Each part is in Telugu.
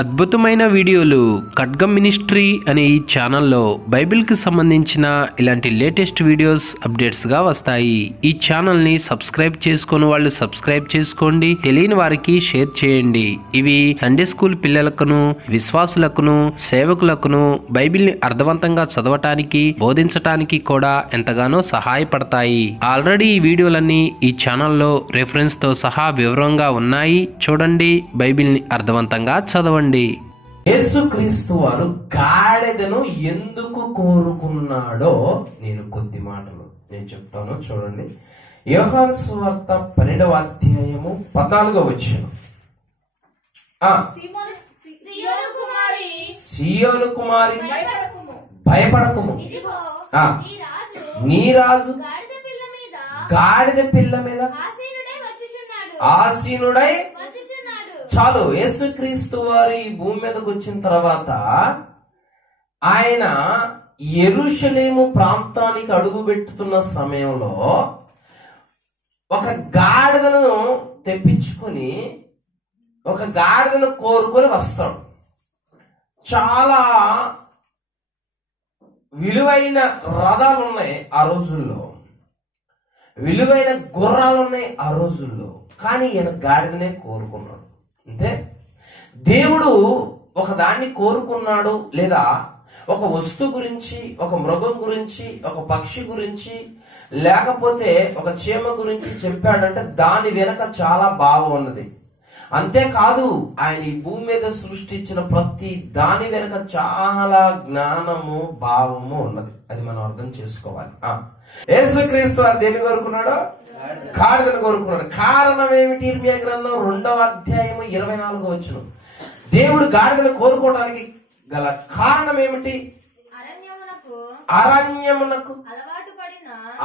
అద్భుతమైన వీడియోలు ఖడ్గం మినిస్ట్రీ అనే ఈ ఛానల్లో బైబిల్కి సంబంధించిన ఇలాంటి లేటెస్ట్ వీడియోస్ అప్డేట్స్గా వస్తాయి. ఈ ఛానల్ని సబ్స్క్రైబ్ చేసుకొని వాళ్ళు సబ్స్క్రైబ్ చేసుకోండి, తెలియని వారికి షేర్ చేయండి. ఇవి సండే స్కూల్ పిల్లలకును, విశ్వాసులకును, సేవకులకును బైబిల్ని అర్థవంతంగా చదవటానికి, బోధించటానికి కూడా ఎంతగానో సహాయపడతాయి. ఆల్రెడీ ఈ వీడియోలన్నీ ఈ ఛానల్లో రెఫరెన్స్తో సహా వివరంగా ఉన్నాయి. చూడండి, బైబిల్ని అర్థవంతంగా చదవండి. యేసుక్రీస్తు వారు గాడిదను ఎందుకు కోరుకున్నాడో నేను కొద్ది మాటలు నేను చెప్తాను, చూడండి. యోహాను సువార్త 12వ అధ్యాయము 14వ వచనం. సీయోను కుమారి భయపడకుము, నీ రాజు గాడిద పిల్ల మీద ఆసీనుడై. చాలు, యేసుక్రీస్తు వారు ఈ భూమి మీదకి వచ్చిన తర్వాత ఆయన యెరూషలేము ప్రాంతానికి అడుగుపెట్టుతున్న సమయంలో ఒక గాడిదను తెప్పించుకొని, ఒక గాడిదను కోరుకొని వస్తాడు. చాలా విలువైన రథాలు ఉన్నాయి ఆ రోజుల్లో, విలువైన గుర్రాలు ఉన్నాయి ఆ రోజుల్లో. కానీ ఈయన గాడిదనే కోరుకున్నాడు. అంటే దేవుడు ఒక దాన్ని కోరుకున్నాడు, లేదా ఒక వస్తువు గురించి, ఒక మృగం గురించి, ఒక పక్షి గురించి, లేకపోతే ఒక చీమ గురించి చెప్పాడంటే దాని వెనక చాలా భావం ఉన్నది. అంతేకాదు, ఆయన ఈ భూమి మీద సృష్టించిన ప్రతి దాని వెనక చాలా జ్ఞానము, భావము ఉన్నది. అది మనం అర్థం చేసుకోవాలి. యేసుక్రీస్తు వారు దేన్ని కోరుకున్నాడో? గాడిదను కోరుకున్నాడు. కారణం ఏమిటి? ఇర్మియా గ్రంథం 2వ అధ్యాయము 24వ వచనం. దేవుడు గాడిదను కోరుకోవడానికి గల కారణం ఏమిటి? అరణ్యమునకు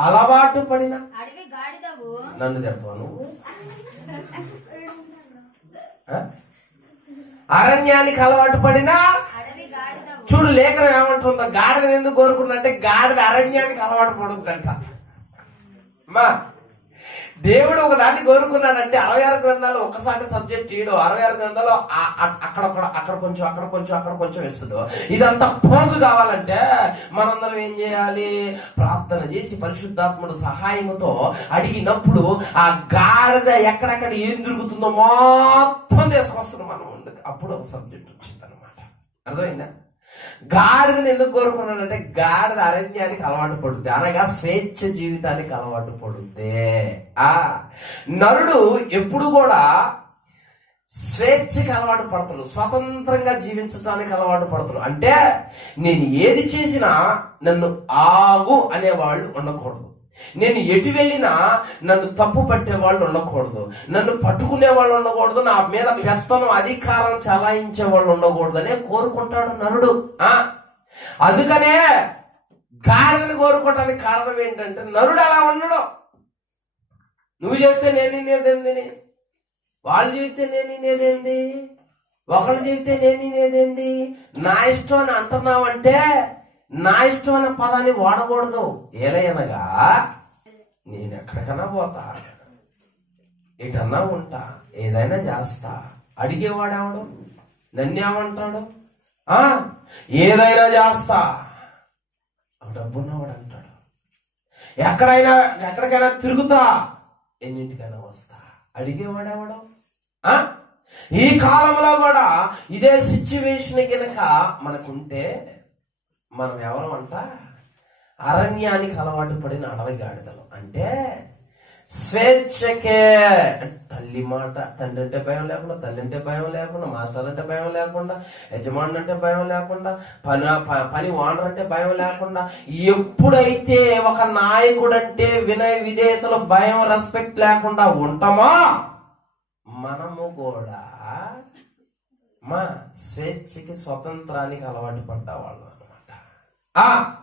అలవాటు పడిన నన్ను చెప్తాను. అరణ్యానికి అలవాటు పడిన, చూడు లేఖనం ఏమంటుందో, గాడిదను ఎందుకు కోరుకున్నంటే గాడిద అరణ్యానికి అలవాటు పడుతుందంట. మా దేవుడు ఒక దాన్ని కోరుకున్నాడంటే 66 గ్రంథాలు ఒకసారి సబ్జెక్ట్ చేయడు. 66 గ్రంథాలు అక్కడ కొంచెం ఇస్తాడు. ఇదంతా పోగు కావాలంటే మనందరం ఏం చేయాలి? ప్రార్థన చేసి పరిశుద్ధాత్ముడు సహాయముతో అడిగినప్పుడు ఆ గాడిద ఎక్కడెక్కడ ఏం దొరుకుతుందో మొత్తం తీసుకొస్తున్నాం మనం. అప్పుడు ఒక సబ్జెక్ట్ వచ్చింది అనమాట. అర్థమైందా? గాడిదని ఎందుకు కోరుకున్నాడంటే గాడిద అరణ్యానికి అలవాటు పడుద్ది, అనగా స్వేచ్ఛ జీవితానికి అలవాటు పడుద్ది. నరుడు ఎప్పుడు కూడా స్వేచ్ఛకి అలవాటు పడతాడు, స్వతంత్రంగా జీవించడానికి అలవాటు పడతాడు. అంటే నేను ఏది చేసినా నన్ను ఆగు అనేవాళ్ళు ఉండకూడదు, నేను ఎటు వెళ్ళినా నన్ను తప్పు పట్టే వాళ్ళు ఉండకూడదు, నన్ను పట్టుకునే వాళ్ళు ఉండకూడదు, నా మీద పెత్తనం అధికారం చలాయించే వాళ్ళు ఉండకూడదు అనే కోరుకుంటాడు నరుడు. అందుకనే గాడిదని కోరుకోవటానికి కారణం ఏంటంటే నరుడు అలా ఉండడు. నువ్వు చెప్తే నేను ఇనేదేంది, వాళ్ళు చెప్తే నేను ఇనేదేంది, ఒకళ్ళు చెప్తే నేను ఇనేదేంది, నా ఇష్టం అని అంటున్నావంటే నా ఇష్టం అనే పదాన్ని వాడకూడదు. ఏలయనగా నేను ఎక్కడికైనా పోతా, ఎటన్నా ఉంటా, ఏదైనా చేస్తా. అడిగేవాడేవాడు? నన్నేమంటాడు? ఏదైనా చేస్తా. డబ్బున్నవాడు అంటాడు, ఎక్కడికైనా తిరుగుతా, ఎన్నింటికైనా వస్తా. అడిగేవాడేవాడు? ఈ కాలంలో కూడా ఇదే సిచ్యువేషన్ గనక మనకుంటే మనం ఎవరు అంట? అరణ్యానికి అలవాటు పడిన అడవి గాడిదలు. అంటే స్వేచ్ఛకే, తల్లి మాట, తండ్రి అంటే భయం లేకుండా, తల్లి అంటే భయం లేకుండా, మాస్టర్ అంటే భయం లేకుండా, యజమాని అంటే భయం లేకుండా, పని ఓనర్ అంటే భయం లేకుండా, ఎప్పుడైతే ఒక నాయకుడు అంటే వినయ విధేయతలు, భయం, రెస్పెక్ట్ లేకుండా ఉంటామో మనము కూడా మా స్వేచ్ఛకి, స్వతంత్రానికి అలవాటు పడ్డవాళ్ళు అనమాట.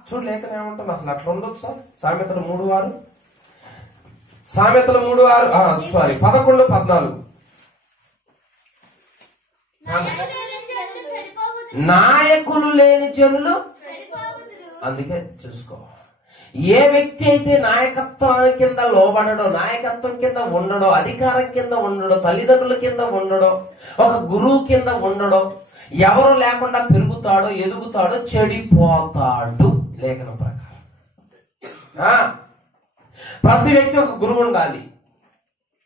చూడు లేఖనం ఏమంటాను, అసలు అట్లా ఉండొచ్చు సార్. సామెతలు 3:6, సామెతలు 3:6 11-14. నాయకులు లేని జనులు, అందుకే చూసుకో, ఏ వ్యక్తి అయితే నాయకత్వం కింద లోబడడో, నాయకత్వం కింద ఉండడో, అధికారం కింద ఉండడో, తల్లిదండ్రుల కింద ఉండడో, ఒక గురువు కింద ఉండడో, ఎవరు లేకుండా పెరుగుతాడో ఎదుగుతాడో చెడిపోతాడు లేఖన ప్రకారం. ప్రతి వ్యక్తి ఒక గురువు ఉండాలి,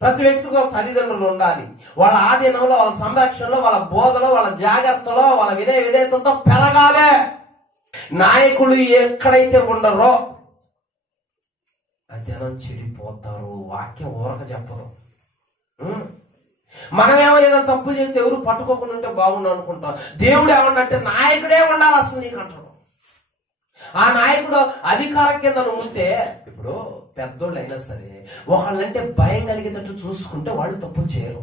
ప్రతి వ్యక్తికి ఒక తల్లిదండ్రులు ఉండాలి. వాళ్ళ ఆధీనంలో, వాళ్ళ సంరక్షణలో, వాళ్ళ బోధలో, వాళ్ళ జాగ్రత్తలో, వాళ్ళ విధేయతలతో పెరగాలి. నాయకులు ఎక్కడైతే ఉండరో ఆ జనం చెడిపోతారు. వాక్యం ఊరక చెప్పదు. మనమేమో ఏదైనా తప్పు చేస్తే ఎవరు పట్టుకోకుండా ఉంటే బాగుండు అనుకుంటాం. దేవుడు ఏమన్నంటే నాయకుడే ఉండాలి అసలు నీకు అంటాడు. ఆ నాయకుడు అధికారం కింద నువ్వు ఉంటే, ఇప్పుడు పెద్దోళ్ళు అయినా సరే ఒకళ్ళంటే భయం కలిగేటట్టు చూసుకుంటే వాళ్ళు తప్పులు చేయరు.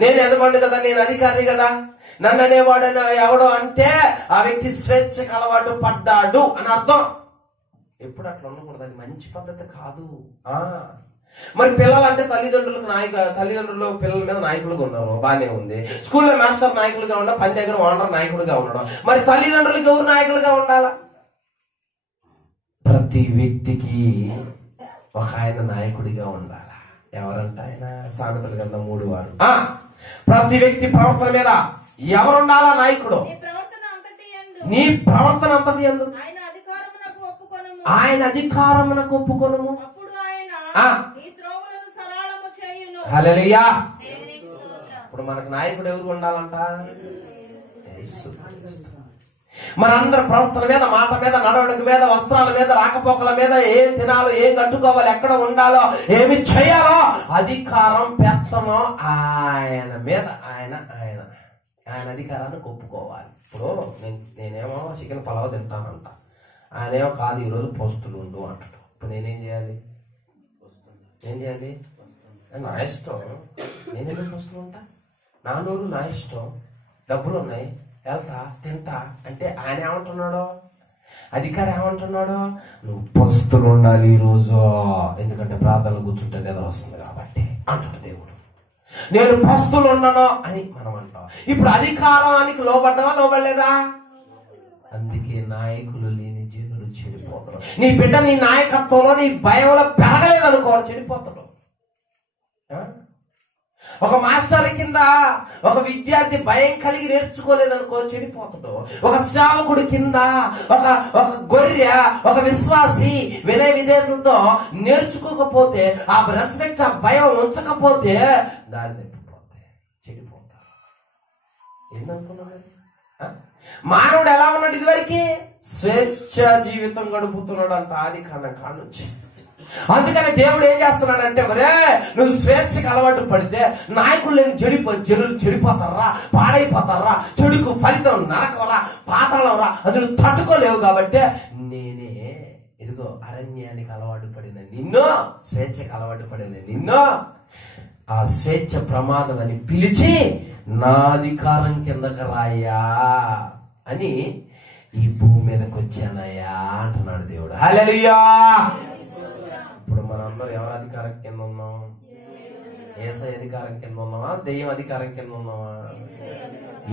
నేను ఎదమండి కదా, నేను అధికారిని కదా, నన్ను అనేవాడు ఎవడో అంటే ఆ వ్యక్తి స్వేచ్ఛకు అలవాటు పడ్డాడు అని అర్థం. ఎప్పుడు అట్లా ఉండకూడదు, అది మంచి పద్ధతి కాదు. మరి పిల్లలు అంటే తల్లిదండ్రులు పిల్లల మీద నాయకులుగా ఉన్నారు, బాగానే ఉంది. స్కూల్లో మాస్టర్ నాయకులుగా ఉండాలి, పని దగ్గర ఓనర్ నాయకులుగా ఉండడం. మరి తల్లిదండ్రులకి ఎవరు నాయకులుగా ఉండాలా? ప్రతి వ్యక్తికి ఒక ఆయన నాయకుడిగా ఉండాలా. ఎవరంట ఆయన? సామెతల గ్రంథం 3:6. ప్రతి వ్యక్తి ప్రవర్తన మీద ఎవరుండాలా? నాయకుడు. నీ ప్రవర్తన అంతటి యందు ఆయన అధికారమునకు ఒప్పుకొనుము. హల్లెలూయా. ఇప్పుడు మనకు నాయకుడు ఎవరు ఉండాలంట? మనందరి ప్రవర్తన మీద, మాట మీద, నడవడిక మీద, వస్త్రాల మీద, రాకపోకల మీద, ఏం తినాలో, ఏం కట్టుకోవాలి, ఎక్కడ ఉండాలో, ఏమి చేయాలో అధికారం పెత్తనం ఆయన మీద. ఆయన అధికారాన్ని ఒప్పుకోవాలి. ఇప్పుడు నేనేమో చికెన్ పలావ్ తింటానంట, ఆయనేమో కాదు ఈరోజు పోస్తులు ఉండు అంటాడు. ఇప్పుడు నేనేం చేయాలి? ఏం చేయాలి? నా ఇష్టం. నేనేదో పోస్తులు ఉంటా, నా నోరు నా ఇష్టం, డబ్బులు ఉన్నాయి, వెళ్తా తింటా అంటే ఆయన ఏమంటున్నాడు? అధికారి ఏమంటున్నాడు? నువ్వు పస్తులు ఉండాలి ఈరోజు, ఎందుకంటే ప్రార్థనలు కూర్చుంటే నిద్ర వస్తుంది కాబట్టి అంటాడు దేవుడు. నేను పస్తులు ఉండను అని మనం అంటాం. ఇప్పుడు అధికారానికి లోబడ్డావా, లోబడలేదా? అందుకే నాయకులు లేని జనులు చెడిపోతారు. నీ బిడ్డ నీ నాయకత్వంలో, నీ భయంలో పెరగలేదనుకో, చెడిపోతాడు. ఒక మాస్టర్ కింద ఒక విద్యార్థి భయం కలిగి నేర్చుకోలేదనుకో, చెడిపోతాడు. ఒక సేవకుడి కింద ఒక గొర్రె, ఒక విశ్వాసి వినయ విధేయతలతో నేర్చుకోకపోతే, ఆ రెస్పెక్ట్, ఆ భయం ఉంచకపోతే దారి తప్పిపోతే చెడిపోతారు. ఏందనుకున్నాడు? మానవుడు ఎలా ఉన్నాడు? ఇదివరకు స్వేచ్ఛ జీవితం గడుపుతున్నాడు అంట, ఆది కాండం కాడ నుంచి. అందుకని దేవుడు ఏం చేస్తున్నాడంటే, మరే నువ్వు స్వేచ్ఛకు అలవాటు పడితే నాయకులు లేని జనులు చెడిపోతారా, పాడైపోతారా, చెడుకు ఫలితం నరకరా, పాతాళంరా, అది నువ్వు తట్టుకోలేవు. కాబట్టి నేనే ఇదిగో అరణ్యానికి అలవాటు పడిన నిన్ను, స్వేచ్ఛకు అలవాటు పడిన నిన్ను ఆ స్వేచ్ఛ ప్రమాదం అని పిలిచి నా అధికారం కిందకి రాయ్యా అని ఈ భూమి మీదకి వచ్చానయ్యా అంటున్నాడు దేవుడు. హల్లెలూయా. ఇప్పుడు మనందరూ ఎవరి అధికారం కింద ఉన్నాం? యేసయ్య అధికారం కింద ఉన్నావా? దెయ్యం అధికారం కింద ఉన్నావా?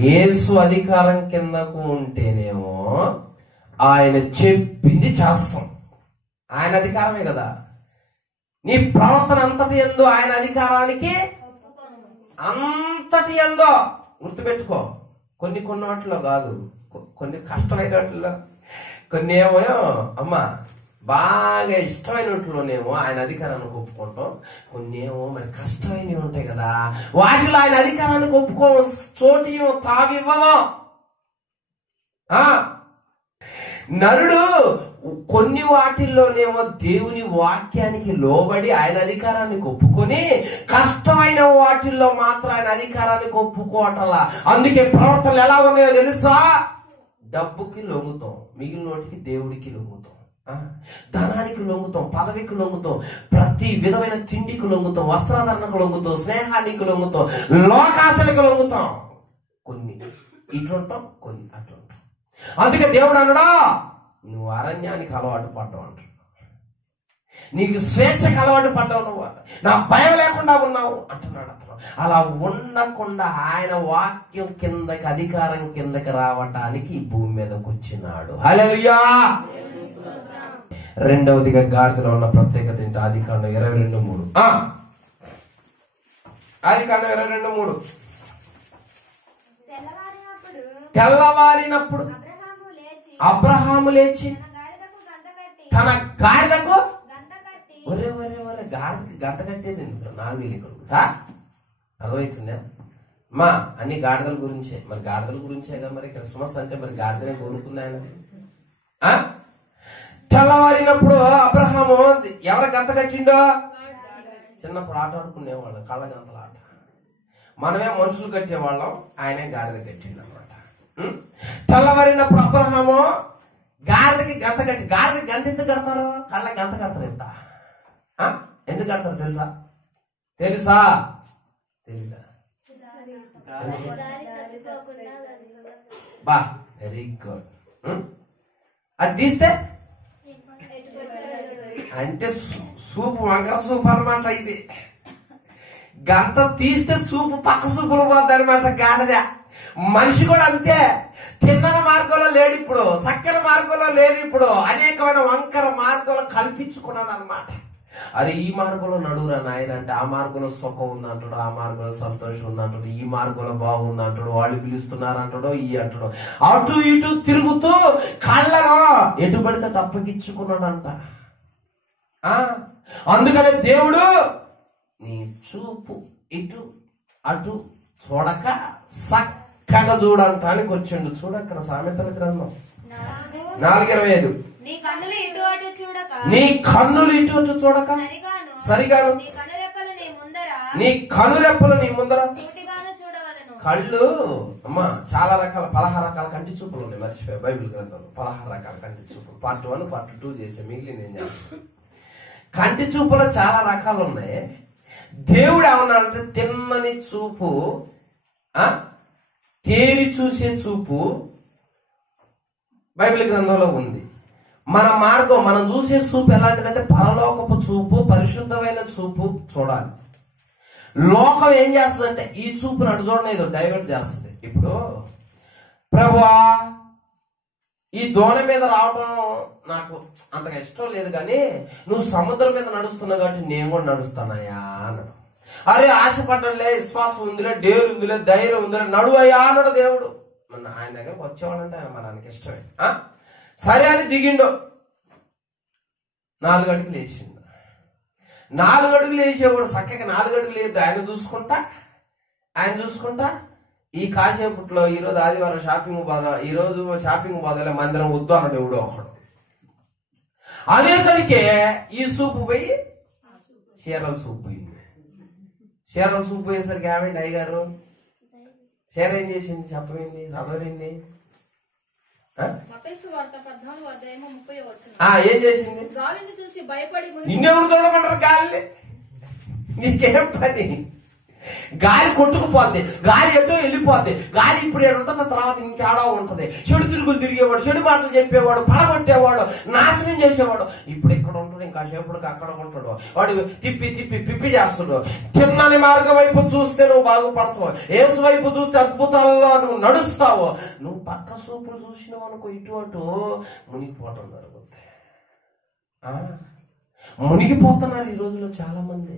యేసు అధికారం కిందకు ఉంటేనేమో ఆయన చెప్పింది చేస్తాం. ఆయన అధికారమే కదా. నీ ప్రవర్తన అంతటి యందు ఆయన అధికారానికి అంతటి యందో గుర్తుపెట్టుకో. కొన్ని వాటిలో కాదు, కొన్ని కష్టమైన వాటిలో, కొన్ని ఏమో అమ్మా బాగా ఇష్టమైన వాటిలోనేమో ఆయన అధికారానికి ఒప్పుకుంటాం. కొన్ని ఏమో మరి కష్టమైనవి ఉంటాయి కదా, వాటిలో ఆయన అధికారానికి ఒప్పుకో చోటి తావివ్వము. నరుడు కొన్ని వాటిల్లోనేమో దేవుని వాక్యానికి లోబడి ఆయన అధికారానికి ఒప్పుకొని, కష్టమైన వాటిల్లో మాత్రం ఆయన అధికారానికి ఒప్పుకోవటలా. అందుకే ప్రవర్తనలు ఎలా ఉన్నాయో తెలుసా? డబ్బుకి లొంగుతాం, మిగిలిన వాటికి దేవుడికి లొంగుతాం, ధనానికి లొంగుతాం, పదవికి లొంగుతాం, ప్రతి విధమైన తిండికి లొంగుతాం, వస్త్రాధరణకు లొంగుతాం, స్నేహానికి లొంగుతాం, లోకాశలకు లొంగుతాం. కొన్ని ఇట్లుంటాం, కొన్ని అట్లుంటాం. అందుకే దేవుడు అన్నాడా, నువ్వు అరణ్యానికి అలవాటు పడ్డావు అంట, నీకు స్వేచ్ఛకు అలవాటు పడ్డావు, నువ్వు నా భయం లేకుండా ఉన్నావు అంటున్నాడు. అతను అలా ఉండకుండా ఆయన వాక్యం కిందకి, అధికారం కిందకి రావటానికి ఈ భూమి మీదకి వచ్చినాడు. హల్లెలూయా. రెండవదిగా గాడిదలో ఉన్న ప్రత్యేకత ఏంటి? ఆదికాండం 22:3. ఆదికాండం 22:3. తెల్లవారినప్పుడు అబ్రహాము లేచి తన గాడిదకు ఒరే ఒరే ఒరే గాడిదకి గంట కట్టేది ఎందుకు నాకు తెలియకూడదా? అర్థమవుతుందా? మా అన్ని గాడిదల గురించే, మరి గాడిదల గురించేగా మరి క్రిస్మస్ అంటే మరి గాడిదనే కోరుకుంది ఆయన. తెల్లవారినప్పుడు అబ్రహాము ఎవరి గంత కట్టిండో? చిన్నప్పుడు ఆట ఆడుకునేవాళ్ళం, కళ్ళ గంతల ఆట. మనమే మనుషులు కట్టేవాళ్ళం, ఆయనే గాడిద కట్టిండు అనమాట. తెల్లవారినప్పుడు అబ్రహాము గాడిదకి గంత కట్టి, గాడిదకి గంట ఎందుకు కడతారు? కళ్ళ గంత కడతారు. ఎంత ఎందుకు కడతారు తెలుసా? తెలీదా? బా వెరీ గుడ్. అది తీస్తే అంటే సూపు వంకర సూపు అనమాట. ఇది గంత తీస్తే సూపు పక్క సూపులు పోద్ది అనమాట. గాడిద మనిషి కూడా అంతే. తిన్నన మార్గంలో లేడు ఇప్పుడు, చక్కని మార్గంలో లేడు ఇప్పుడు, అనేకమైన వంకర మార్గంలో కల్పించుకున్నాడు అనమాట. అరే ఈ మార్గంలో నడువురా నాయన అంటే ఆ మార్గంలో సుఖం ఉందంటాడు, ఆ మార్గంలో సంతోషం ఉందంటాడు, ఈ మార్గంలో బాగుంది అంటాడు, వాళ్ళు పిలుస్తున్నారు అంటాడు, ఈ అంటాడు, అటు ఇటు తిరుగుతూ కళ్ళలో ఎటు పడితే అప్పగించుకున్నాడంట. అందుకనే దేవుడు నీ చూపు ఇటు అటు చూడక చక్కగా చూడంటానికి వచ్చిండు. చూడక్కడ సామెతల గ్రంథం 4:25. నీ కన్నులు ఇటు అటు చూడక సరిగాను నీ కనురెప్పలు నీ ముందర. కళ్ళు అమ్మా చాలా రకాల 16 రకాల కంటి చూపులు ఉన్నాయి. మర్చిపోయా బైబిల్ గ్రంథంలో 16 రకాల కంటి చూపులు. పార్ట్ 1 పార్ట్ 2 చేసే, మిగిలిన నేను చేస్తాను. కంటి చూపులో చాలా రకాలు ఉన్నాయి. దేవుడు ఏమన్నాడంటే తిన్నని చూపు, తేరి చూసే చూపు బైబిల్ గ్రంథంలో ఉంది. మన మార్గం, మనం చూసే చూపు ఎలాంటిదంటే పరలోకపు చూపు, పరిశుద్ధమైన చూపు చూడాలి. లోకం ఏం చేస్తుందంటే ఈ చూపును అటు చూడలేదు, డైవర్ట్ చేస్తుంది. ఇప్పుడు ప్రభువా ఈ దోణ మీద రావడం నాకు అంతగా ఇష్టం లేదు, కానీ నువ్వు సముద్రం మీద నడుస్తున్నావు కాబట్టి నేను కూడా నడుస్తానయ్యా అన్నాడు. అరే ఆశపడ్డలే, విశ్వాసం ఉందిలే, డేరు ఉందిలే, ధైర్యం ఉందిలే, నడువయ్యా అన్నాడు దేవుడు. మన ఆయన దగ్గరకు వచ్చేవాడంటే ఆయన మనకి ఇష్టమే. సరే అని దిగిండు. 4 అడుగులు వేసిండు. 4 అడుగులు వేసేవాడు చక్కగా 4 అడుగులు వేయద్దు. ఆయన చూసుకుంటా ఈ కాసేపట్లో ఈరోజు ఆదివారం షాపింగ్ పోదా, ఈరోజు షాపింగ్ పోదాలే, మందిరం వద్దు అన్నాడు ఎవడో ఒకడు. అనేసరికి ఈ సూపు పోయి చీరల సూపు పోయింది. చీరల సూపు పోయేసరికి ఏమైంది అయ్యగారు? చీర ఏం చేసింది? చెప్పమైంది, చదవరింది. ఏం చేసింది? నిన్నెవరు చూడమంటారు గాలిని? నీకేం పని? గాలి కొట్టుకుపోద్ది, గాలి ఎటో వెళ్ళిపోద్ది. గాలి ఇప్పుడు ఏడుంటుంది, తర్వాత ఇంకేడో ఉంటది. చెడు తిరుగులు తిరిగేవాడు, చెడు మాటలు చెప్పేవాడు, పడగొట్టేవాడు, నాశనం చేసేవాడు ఇప్పుడు ఇక్కడ ఉంటాడు, ఇంకా సేపటికి అక్కడ ఉంటాడు. వాడు తిప్పి తిప్పి పిప్పి చేస్తాడు. తిన్నని మార్గం వైపు చూస్తే నువ్వు బాగుపడతావు, ఏసు వైపు చూస్తే అద్భుతాల్లో నువ్వు నడుస్తావు. నువ్వు పక్క సూపులు చూసినావు అనుకో, ఇటు అటు మునిగిపోవటం జరుగుతాయి. మునిగిపోతున్నారు ఈ రోజుల్లో చాలా మంది.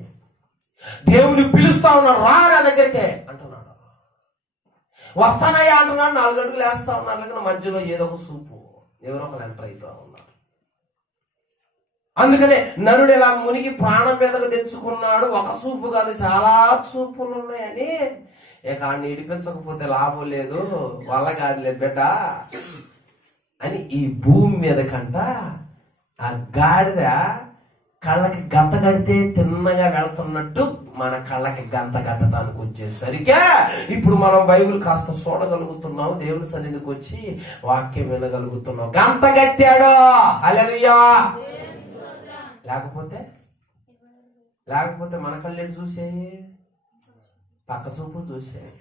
దేవుని పిలుస్తా ఉన్నాడు, రా నా దగ్గరికే అంటున్నాడు. వస్తానయ్యా అంటున్నాడు, 4 అడుగులు వేస్తా ఉన్నాడు. లేకపోతే మధ్యలో ఏదో ఒక సూపు, ఎవరో ఒకరు ఎంటర్ అవుతా ఉన్నారు. అందుకనే నరుడు ఇలా మునిగి ప్రాణం మీదకు తెచ్చుకున్నాడు. ఒక సూపు కాదు, చాలా చూపులు ఉన్నాయని. ఇక ఆడిని ఇడిపించకపోతే లాభం లేదు, వల్ల కాదులేదు బిడ్డ అని ఈ భూమి మీద కంట ఆ గాడిద కళ్ళకి గంత కడితే తిన్నగా వెళ్తున్నట్టు మన కళ్ళకి గంత కట్టడానికి వచ్చేసరికి ఇప్పుడు మనం బైబిల్ కాస్త చూడగలుగుతున్నాం, దేవుని సన్నిధికి వచ్చి వాక్యం వినగలుగుతున్నాం. గంత కట్టాడు, హల్లెలూయా. లేకపోతే మన కళ్ళు చూసేయి, పక్క చూపులు చూసేయి.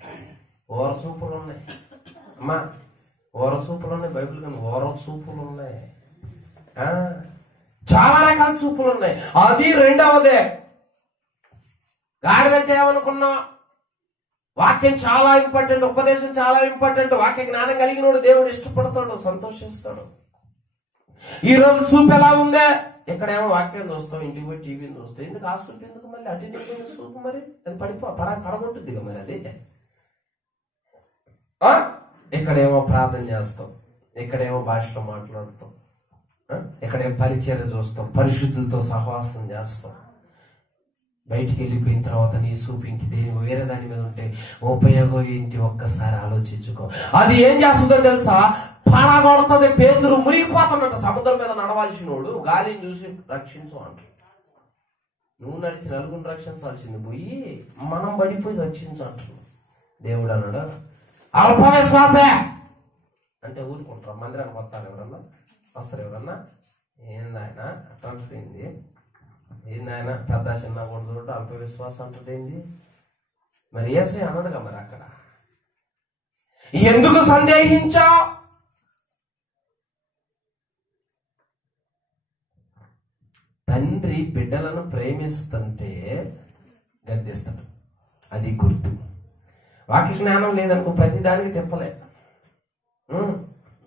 ఓర చూపులు ఉన్నాయి అమ్మా, ఓర చూపులు ఉన్నాయి. బైబిల్ కానీ ఓర చూపులు ఉన్నాయి, చాలా రకాల చూపులు ఉన్నాయి. అది రెండవదే. గాడిదంటే ఏమనుకున్నా? వాక్యం చాలా ఇంపార్టెంట్, ఉపదేశం చాలా ఇంపార్టెంట్. వాక్య జ్ఞానం కలిగినోడు దేవుడు ఇష్టపడతాడు, సంతోషిస్తాడు. ఈ రోజు చూపు ఎలా ఉందే? ఎక్కడేమో వాక్యం చూస్తాం, ఇంటికి పోయి టీవీని చూస్తాం. ఎందుకు ఆ చూపు ఎందుకు? మళ్ళీ అటు ఎందుకు చూపు? మరి అది పడగొట్టుద్దిగా మరి. అది ఇక్కడేమో ప్రార్థన చేస్తాం, ఇక్కడేమో భాషలో మాట్లాడుతాం, ఇక్కడేమో పరిచర్య చూస్తాం, పరిశుద్ధులతో సహవాసం చేస్తాం. బయటికి వెళ్ళిపోయిన తర్వాత నీ చూపింకి దేని వేరే దాని మీద ఉంటే ఉపయోగం ఏంటి ఒక్కసారి ఆలోచించుకో. అది ఏం చేస్తుందో తెలుసా? పడగొడుతుంది. పేతురు మునిగిపోతున్నట్టు సముద్రం మీద నడవాల్సినోడు గాలిని చూసి రక్షించు అంటాడు. నువ్వు నడిచి నలుగురిని రక్షించాల్సింది పోయి మనం పడిపోయి రక్షించు అంటాడు. దేవుడు అన్నాడు అల్ప విశ్వాసే అంటే ఊరుకుంటారు. మందిరానికి వస్తారు ఎవరన్నా, వస్తారు ఎవరన్నా, ఏందాయన అట్లా అంటుంది, ఏందాయన పెద్ద చిన్న కూడా చూడటం అల్ప విశ్వాసం అంటే ఏంది? మరి ఏసే అన్నాడుగా మరి అక్కడ ఎందుకు సందేహించావు? తండ్రి బిడ్డలను ప్రేమిస్తుంటే గద్దిస్తాడు, అది గుర్తు. వాక్య జ్ఞానం లేదనుకో ప్రతిదానికి చెప్పలే.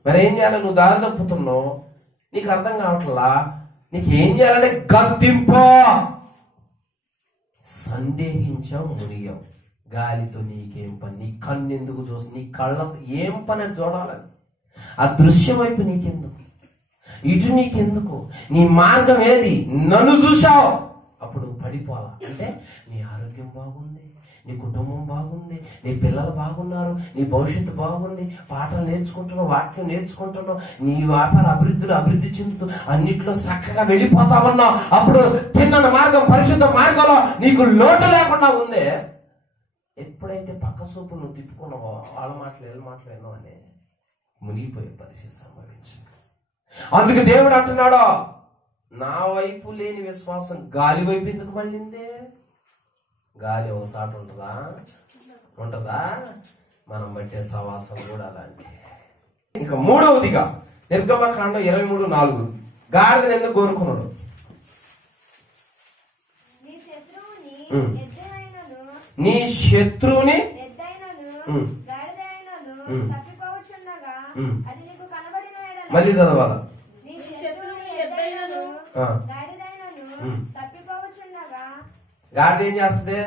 మరి ఏం చేయాలి? నువ్వు దారి తప్పుతున్నావు, నీకు అర్థం కావట్లా, నీకు ఏం చేయాలంటే గద్దింపో. సందేహించావు, మునిగావు. గాలితో నీకేం పని? నీ కన్ను ఎందుకు చూసి, నీ కళ్ళతో ఏం పని చూడాలని? ఆ దృశ్యం వైపు నీకెందుకు, ఇటు నీకెందుకు? నీ మార్గం ఏది? నన్ను చూశావు, అప్పుడు పడిపోవాలా? అంటే నీ ఆరోగ్యం బాగుంది, నీ కుటుంబం బాగుంది, నీ పిల్లలు బాగున్నారు, నీ భవిష్యత్తు బాగుంది, పాటలు నేర్చుకుంటున్నావు, వాక్యం నేర్చుకుంటున్నావు, నీ వ్యాపార అభివృద్ధి చెందుతూ అన్నిట్లో చక్కగా వెళ్ళిపోతా ఉన్నావు. అప్పుడు తిన్న మార్గం పరిశుద్ధ మార్గంలో నీకు లోటు లేకుండా ఉంది. ఎప్పుడైతే పక్క సూపు నువ్వు తిప్పుకున్నావో వాళ్ళ మాటలు వీళ్ళ మాటలు ఎన్నో అని మునిగిపోయే పరిస్థితి సంభవించింది. అందుకు దేవుడు అంటున్నాడు, నా వైపు లేని విశ్వాసం గాలి వైపు ఎందుకు మళ్ళిందే? గాలి ఒకసారి ఉంటుందా? మనం బట్టే సవాసం కూడా అలాంటి. ఇక మూడవదిగా నిర్గమకాండం 23:4 గాడిదను ఎందుకు కోరుకున్నాడు? నీ శత్రువుని మళ్ళీ చదవాలా? గాడిద ఏం చేస్తుంది?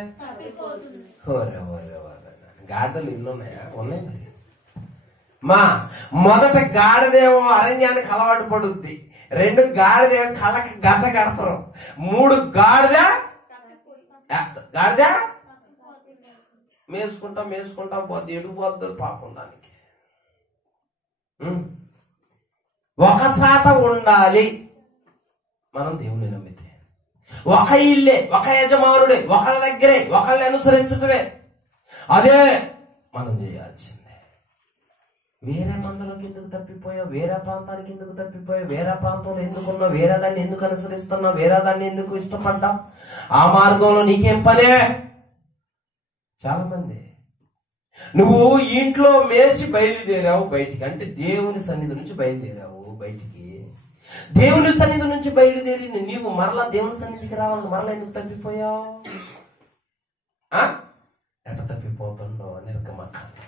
గాడిదలు ఇల్లు ఉన్నాయా? ఉన్నాయి మరి. మొదట గాడిదేమో అరణ్యానికి అలవాటు పడుద్ది, 2 గాడిదేమో కళ్ళకి గంట కడతారు, 3 గాడిద మేసుకుంటాం పోద్ది, ఎడిపోద్దు పాపం దానికి. ఒక చాట ఉండాలి. మనం దేవుని నమ్మితే ఒక ఇల్లే, ఒక యజమానుడే, ఒకళ్ళ దగ్గరే, ఒకళ్ళని అనుసరించటమే, అదే మనం చేయాల్సిందే. వేరే మందులోకి ఎందుకు తప్పిపోయావు? వేరే ప్రాంతానికి ఎందుకు తప్పిపోయావు? వేరే ప్రాంతంలో ఎందుకున్నావు? వేరే దాన్ని ఎందుకు అనుసరిస్తున్నావు? వేరే దాన్ని ఎందుకు ఇష్టపడ్డావు? ఆ మార్గంలో నీకేం పనే? చాలా మంది నువ్వు ఇంట్లో మేసి బయలుదేరావు బయటికి, అంటే దేవుని సన్నిధి నుంచి బయలుదేరావు బయటికి. దేవుని సన్నిధి నుంచి బయలుదేరి నీవు మరలా దేవుని సన్నిధికి రావాలి, మరలా ఎందుకు తప్పిపోయావు? ఎట తప్పిపోతుండో? నిర్గమకాండం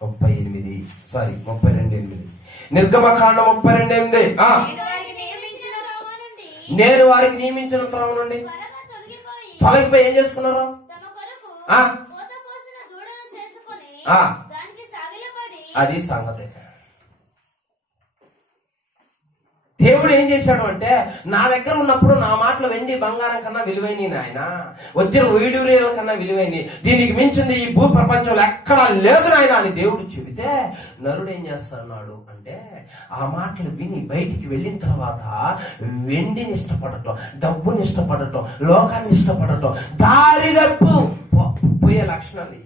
32:8 నిర్గమకాండం 32:8 నేను వారికి నియమించిన త్రోవ నుండి తొలగిపోయి ఏం చేసుకున్నారు? అది సంగతి. దేవుడు ఏం చేశాడు అంటే, నా దగ్గర ఉన్నప్పుడు నా మాటలు వెండి బంగారం కన్నా విలువైన నాయన, వజ్ర వైడూర్యాల కన్నా విలువైనవి, దీనికి మించింది ఈ భూ ప్రపంచంలో ఎక్కడా లేదు నాయన అని దేవుడు చెబితే, నరుడు ఏం చేస్తున్నాడు అంటే, ఆ మాటలు విని బయటికి వెళ్ళిన తర్వాత వెండిని ఇష్టపడటం, డబ్బుని ఇష్టపడటం, లోకాన్ని ఇష్టపడటం, దారి తప్పు పోయే లక్షణాలు.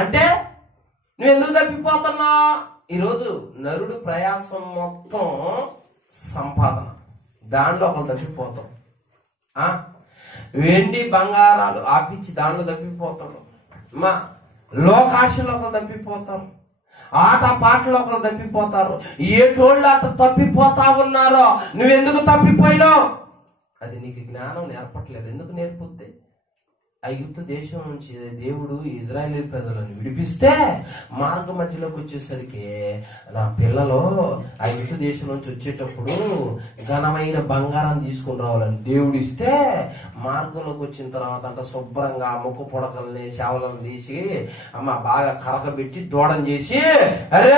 అంటే నువ్వెందుకు తప్పిపోతున్నా? ఈరోజు నరుడు ప్రయాసం మొత్తం సంపాదన, దానిలో ఒకరు తప్పిపోతాం. వెండి బంగారాలు ఆపించి దానిలో తప్పిపోతాడు. లోకాశలో ఒకరు తప్పిపోతారు, ఆట పాటలో ఒకరు తప్పిపోతారు. ఏటోళ్ళు అట తప్పిపోతా ఉన్నారో నువ్వెందుకు తప్పిపోయినావు? అది నీకు జ్ఞానం నేర్పట్లేదు. ఎందుకు నేర్పుద్ది? ఐగుప్తు దేశం నుంచి దేవుడు ఇజ్రాయేలీ ప్రజలను విడిపిస్తే మార్గ మధ్యలోకి వచ్చేసరికి నా పిల్లలు ఐగుప్తు దేశం నుంచి వచ్చేటప్పుడు ఘనమైన బంగారం తీసుకుని రావాలని దేవుడు ఇస్తే మార్గంలోకి వచ్చిన తర్వాత అంట శుభ్రంగా ముక్కు పొడకల్ని శావలను తీసి అమ్మ బాగా కరకబెట్టి దూడం చేసి, అరే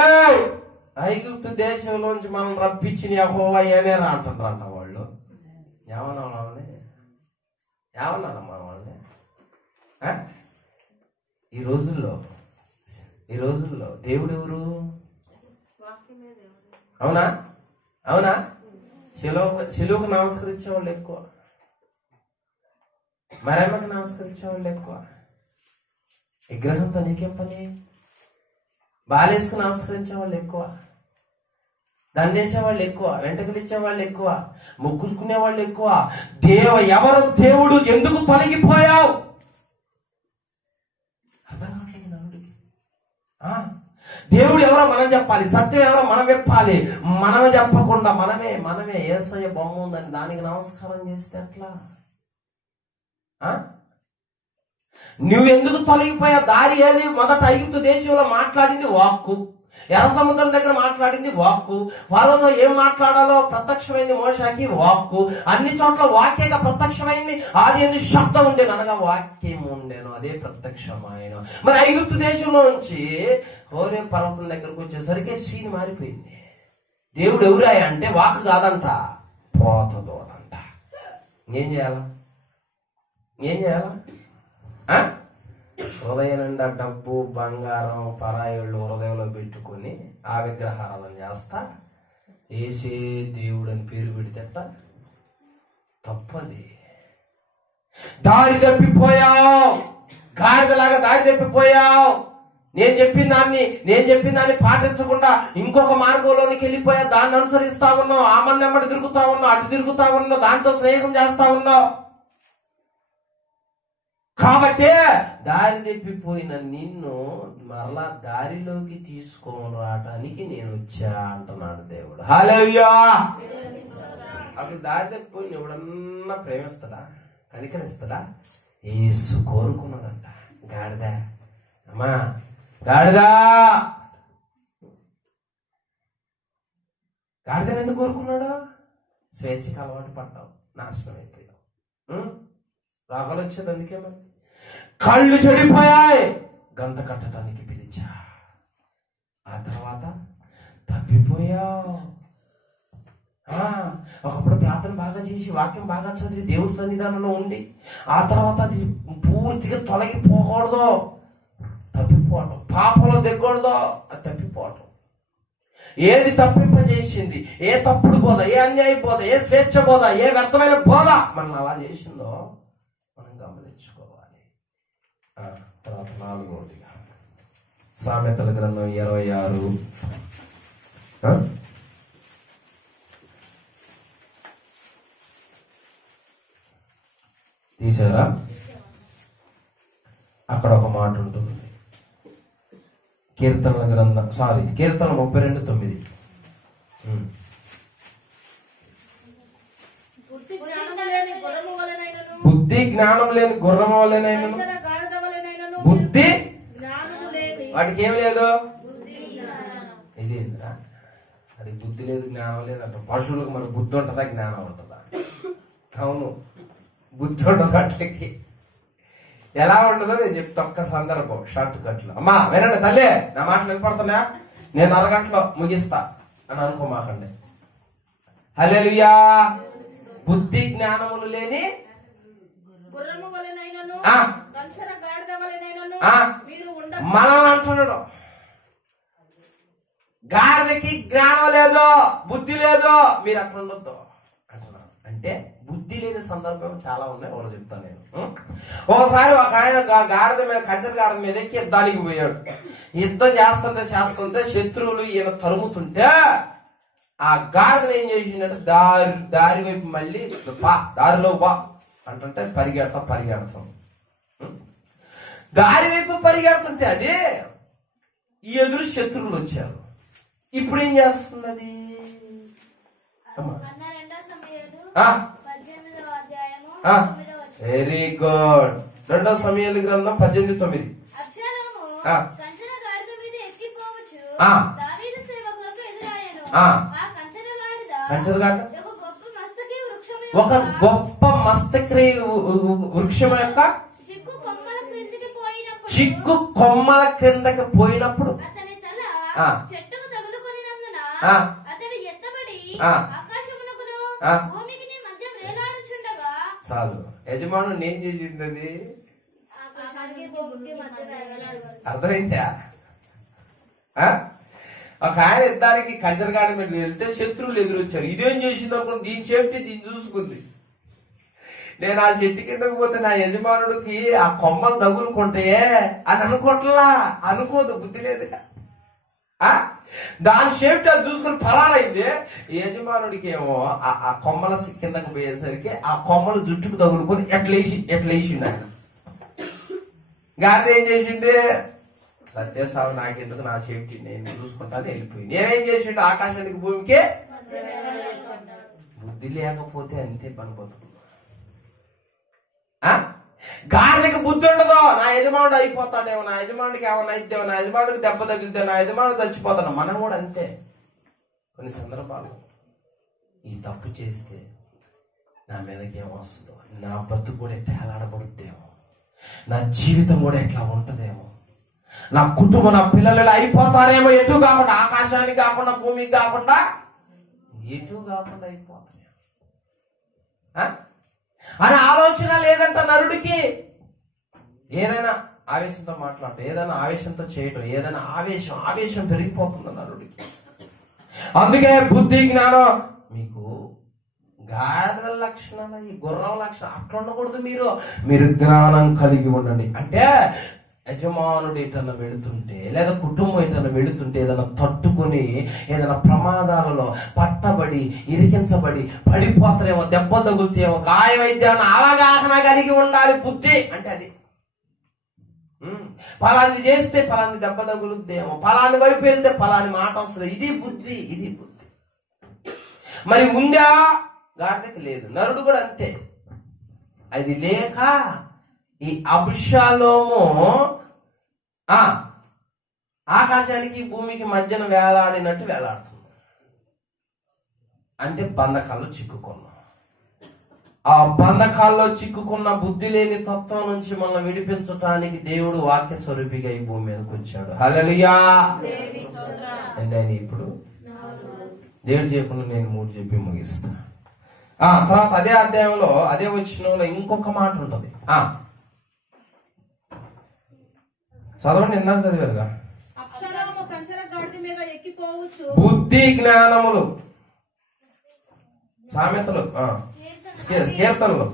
ఐగుప్తు దేశంలోంచి మనం రప్పించిన యెహోవా ఏనేరా అంటారంట వాళ్ళు. ఏమన్నా వాళ్ళని ఏమన్నారమ్మా వాళ్ళని? ఈ రోజుల్లో దేవుడు ఎవరు? అవునా అవునా? శిలువకు నమస్కరించే వాళ్ళు ఎక్కువ, మరేమకి నమస్కరించే వాళ్ళు ఎక్కువ. విగ్రహంతో నీకేం పని? బాలేసుకు నమస్కరించే వాళ్ళు ఎక్కువ, దండేసే వాళ్ళు ఎక్కువ, వెంటకలు ఇచ్చే వాళ్ళు ఎక్కువ, మొక్కుకునే వాళ్ళు ఎక్కువ. ఎవరు దేవుడు ఎందుకు తొలగిపోయావు? అర్థం కావట్లేదు నలుడికి. దేవుడు ఎవరో మనం చెప్పాలి, సత్యం ఎవరో మనం చెప్పాలి. మనమే చెప్పకుండా మనమే యేసయ్య బొమ్మ ఉందని దానికి నమస్కారం చేస్తే ఎట్లా? నువ్వెందుకు తొలగిపోయా? దారి ఏది? మొదట ఐగుప్తు దేశంలో మాట్లాడింది వాక్కు, ఎర్ర సముద్రం దగ్గర మాట్లాడింది వాక్కు, వాళ్ళతో ఏం మాట్లాడాలో ప్రత్యక్షమైంది మోషాకి వాక్కు. అన్ని చోట్ల వాక్యేగా ప్రత్యక్షమైంది. అది ఎందుకు శబ్దం ఉండేను అనగా వాక్యం ఉండేను, అదే ప్రత్యక్షమైన. మరి ఐగుప్తు దేశంలో నుంచి హోరేబు పర్వతం దగ్గరకు వచ్చేసరికి సీన్ మారిపోయింది. దేవుడు ఎవరాయ అంటే వాక్ కాదంట, పోతదోడంట. ఏం చేయాలా? హృదయం నిండా డబ్బు బంగారం పరాయిళ్ళు హృదయంలో పెట్టుకొని ఆ విగ్రహారాధన చేస్తా ఏసే దేవుడు అని పేరు పెడితేట తప్పది. దారి తప్పిపోయావు, గాడిదలాగా దారి తప్పిపోయావు. నేను చెప్పిన దాన్ని పాటించకుండా ఇంకొక మార్గంలోనికి వెళ్ళిపోయా, దాన్ని అనుసరిస్తా ఉన్నావు. ఆ మంది ఎమ్మడి తిరుగుతా ఉన్నావు, అటు తిరుగుతా ఉన్నావు, దాంతో స్నేహం చేస్తా ఉన్నావు. కాబట్టి దారి తప్పిపోయిన నిన్ను మరలా దారిలోకి తీసుకొని రావటానికి నేను వచ్చా అంటున్నాడు దేవుడు. హల్లెలూయా. అసలు దారి తప్పిపోయిన ఎవడన్నా ప్రేమిస్తాడా, కనికరిస్తాడా? యేసు కోరుకున్నాడంట. గాడిదా అమ్మా, గాడిదా గాడిదని ఎందుకు కోరుకున్నాడు? స్వేచ్ఛకి అలవాటు పడ్డావు, నాశనం అయిపోయావు. రాగలు వచ్చేది అందుకే. మరి కళ్ళు చెడిపోయాయి, గంత కట్టడానికి పిలిచా. ఆ తర్వాత తప్పిపోయావు. ఒకప్పుడు ప్రార్థన బాగా చేసి వాక్యం బాగా చదివి దేవుడి సన్నిధానంలో ఉండి ఆ తర్వాత అది పూర్తిగా తొలగిపోకూడదు, తప్పిపోవటం. పాపంలో దిగకూడదు, అది తప్పిపోవటం. ఏది తప్పింపజేసింది, ఏ తప్పుడు బోధ, ఏ అన్యాయ బోధ, ఏ స్వేచ్ఛ బోధ, ఏ వ్యర్థమైన బోధ మనం అలా చేసిందో మనం గమనించుకోవాలి. తర్వాత 4వదిగా సామెతల గ్రంథం 26 తీసారా? అక్కడ ఒక మాట ఉంటుంది. కీర్తన 32:9. బుద్ధి జ్ఞానం లేని గుర్రం వలెనైనను, బుద్ధి వాడికి ఏం లేదు. ఇది వాడికి బుద్ధి లేదు, జ్ఞానం లేదు అంట. పశువులకు మరి బుద్ధి ఉంటుందా, జ్ఞానం ఉంటుందా? అవును, బుద్ధి ఉండదు. అట్లకి ఎలా ఉండదో నేను చెప్తా. ఒక్క సందర్భం షార్ట్ కట్లో. అమ్మా వినండి తల్లి, నా మాటలు వినపడుతున్నా, నేను అరగంటలో ముగిస్తా అని అనుకోమాకండి. హల్లెలూయా. బుద్ధి జ్ఞానములు లేని మనం అంటున్నాడు. గాడిదకి జ్ఞానం లేదు, బుద్ధి లేదు, మీరు అట్లా ఉండొద్దు అంటున్నాడు. అంటే బుద్ధి లేని సందర్భం చాలా ఉన్నాయి. వాళ్ళు చెప్తాను నేను. ఒకసారి ఒక ఆయన గాడిద మీద, కంచెర గాడిద మీద ఎక్కి యుద్ధానికి పోయాడు. యుద్ధం చేస్తుంటే శత్రువులు ఈయన తరుముతుంటే ఆ గాడిదని ఏం చేసిందంటే దారి వైపు మళ్ళీ దారిలో బా అంటుంటే పరిగెడతాం. దారి వైపు పరిగెడుతుంటే అది ఈ ఎదురు శత్రువులు వచ్చారు. ఇప్పుడు ఏం చేస్తున్నది? Very good. 2వ సమూయేలు గ్రంథం 18:9. ఆ. ఆ. ఆ. కంచరగాడిద ఒక గొప్ప మస్తకి వృక్షం యొక్క చిక్కు కొమ్మల క్రిందకి పోయినప్పుడు చాలు. యజమానుడు ఏం చేసింది? అర్థమైందా? ఒక ఆయన ఇద్దరికి కంచరగాడి మీద వెళ్తే శత్రువులు ఎదురొచ్చారు. ఇదేం చేసింది అనుకుని దీని సేఫ్టీ దీన్ని చూసుకుంది. నేను ఆ చెట్టు కిందకు పోతే నా యజమానుడికి ఆ కొమ్మలు తగులుకుంటే అని అనుకోదు, బుద్ధి లేదుగా. దాని సేఫ్టీ అది చూసుకుని ఫలాలైంది. యజమానుడికి ఏమో ఆ కొమ్మల కిందకు పోయేసరికి ఆ కొమ్మలు జుట్టుకు తగులుకొని ఎట్లేసిండు ఆయన. గాడిద ఏం చేసింది? సత్యసావు నాకెందుకు, నా సేఫ్టీ నేను చూసుకుంటాను వెళ్ళిపోయింది. నేనేం చేసిండు? ఆకాశానికి భూమికి బుద్ధి లేకపోతే అంతే పని బతుకు. గాడిదకి బుద్ధి ఉండదు. నా యజమానుడు అయిపోతాడేమో, నా యజమానుడికి ఏమన్నా అయితేమో, నా యజమానుడికి దెబ్బ తగిలితే నా యజమానుడు చచ్చిపోతాడు. మనం కూడా అంతే. కొన్ని సందర్భాలు ఈ తప్పు చేస్తే నా మీదకి ఏమొస్తుందో, నా బతుకు కూడా ఎట్లా ఏలాడబడుద్దేమో, నా జీవితం కూడా ఎట్లా ఉంటదేమో, నా కుటుంబం నా పిల్లలు ఇలా అయిపోతారేమో, ఎటు కాకుండా ఆకాశానికి కాకుండా భూమికి కాకుండా ఎటు కాకుండా అయిపోతాయి అని ఆలోచన లేదంట నరుడికి. ఏదైనా ఆవేశంతో మాట్లాడటం, ఏదైనా ఆవేశంతో చేయటం, ఏదైనా ఆవేశం పెరిగిపోతుంది నరుడికి. అందుకే బుద్ధి జ్ఞానం మీకు గాడిద లక్షణాలు, ఈ గుర్రం లక్షణం అట్లా ఉండకూడదు. మీరు జ్ఞానం కలిగి ఉండండి. అంటే యజమానుడు ఎటన్నా వెళుతుంటే లేదా కుటుంబం ఎటన్నా వెళుతుంటే ఏదైనా తట్టుకొని ఏదైనా ప్రమాదాలలో పట్టబడి ఇరికించబడి పడిపోతారేమో, దెబ్బ తగులుతాయేమో, గాయమైద్యాన్ని అవగాహన కలిగి ఉండాలి. బుద్ధి అంటే అది. ఫలాన్ని చేస్తే ఫలాన్ని దెబ్బ తగులుద్దేమో, ఫలాన్ని వైపు వెళ్తే ఫలాన్ని మాట వస్తుంది. ఇది బుద్ధి. మరి ఉందా? గాడిదకి లేదు. నరుడు కూడా అంతే. అది లేక ఈ అబ్షాలోము ఆకాశానికి భూమికి మధ్యన వేలాడినట్టు వేలాడుతుంది. అంటే బంధకాల్లో చిక్కుకున్నాం. ఆ బంధకాల్లో చిక్కుకున్న బుద్ధి లేని తత్వం నుంచి మనం విడిపించటానికి దేవుడు వాక్య స్వరూపిగా ఈ భూమి మీదకి వచ్చాడు. హల్లెలూయా. అంటే ఆయన ఇప్పుడు దేవుడు చెప్పకుండా నేను 3 చెప్పి ముగిస్తా. తర్వాత అదే అధ్యాయంలో అదే వచనంలో ఇంకొక మాట ఉంటుంది. చదవండి. ఇందాక చదివారుగా. బుద్ధి జ్ఞానములు, సామెతలు, కీర్తనలు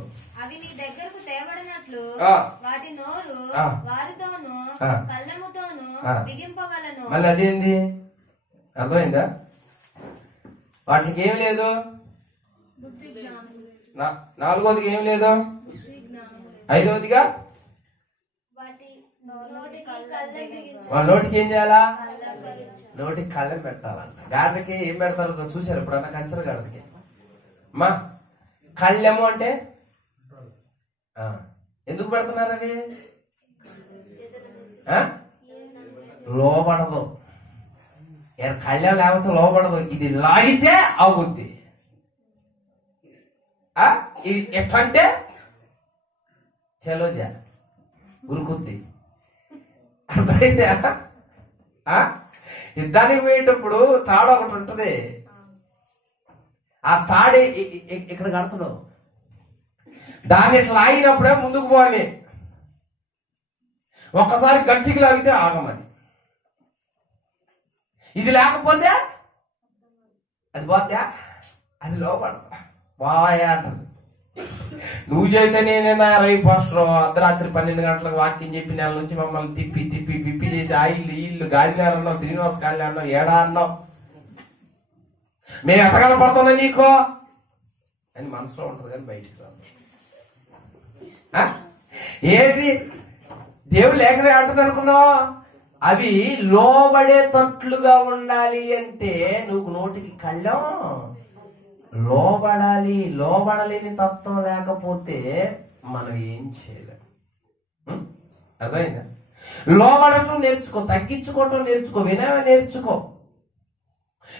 అవి నీ దగ్గరకు తేబడినట్లు వాటి నోరు వారితోను కళ్ళముతోను బిగింపవలను. మళ్ళీ అదేంది? అర్థమైందా? వాటికి ఏం లేదు. 4వదిగా ఏం లేదు. 5వదిగా వాళ్ళ నోటికి ఏం చేయాలా? నోటికి కళ్ళెం పెట్టాలంట. గాడిదకి ఏం పెడతారు చూసారు ఎప్పుడన్నా? కంచర గాడిదకి అమ్మా కళ్ళెము అంటే ఎందుకు పెడుతున్నారు? అవి లోబడదు. కళ్ళెం లేకపోతే లోబడదు. ఇది లాగితే అవుద్ది. ఇది ఎట్లంటే చలోజా ఉరుకుద్ది. అర్థమైందా? యుద్ధానికి పోయేటప్పుడు తాడు ఒకటి ఉంటది. ఆ తాడి ఇక్కడ కడుతున్నావు, దాన్ని ఇట్లా లాగినప్పుడే ముందుకు పోవాలి. ఒక్కసారి గట్టికి లాగితే ఆగమని. ఇది లేకపోతే అది పోద్దా? అది లోపడతా బాయా అంటది. నువ్వు చేస్తే నేనేందా రవి పాస్టర్ అర్ధరాత్రి 12 గంటలకు వాక్యం చెప్పి నెల నుంచి మమ్మల్ని తిప్పి చేసి ఆ ఇల్లు గాలినారు అన్నావు, శ్రీనివాస్ గాలి అన్నావు, ఏడా అన్నావు, మేము ఎట్టగల పడుతున్నా నీకో అని మనసులో ఉంటది కానీ బయటికి రాదు. ఏంటి దేవుడు లేఖనే అంటది అనుకున్నావు? అవి లోబడేటట్లుగా ఉండాలి అంటే నువ్వు నోటికి కళ్ళం లోబడాలి. లోబడలేని తత్వం లేకపోతే మనం ఏం చేయలేం. అర్థమైందా? లోబడటం నేర్చుకో, తగ్గించుకోవటం నేర్చుకో, వినయం నేర్చుకో.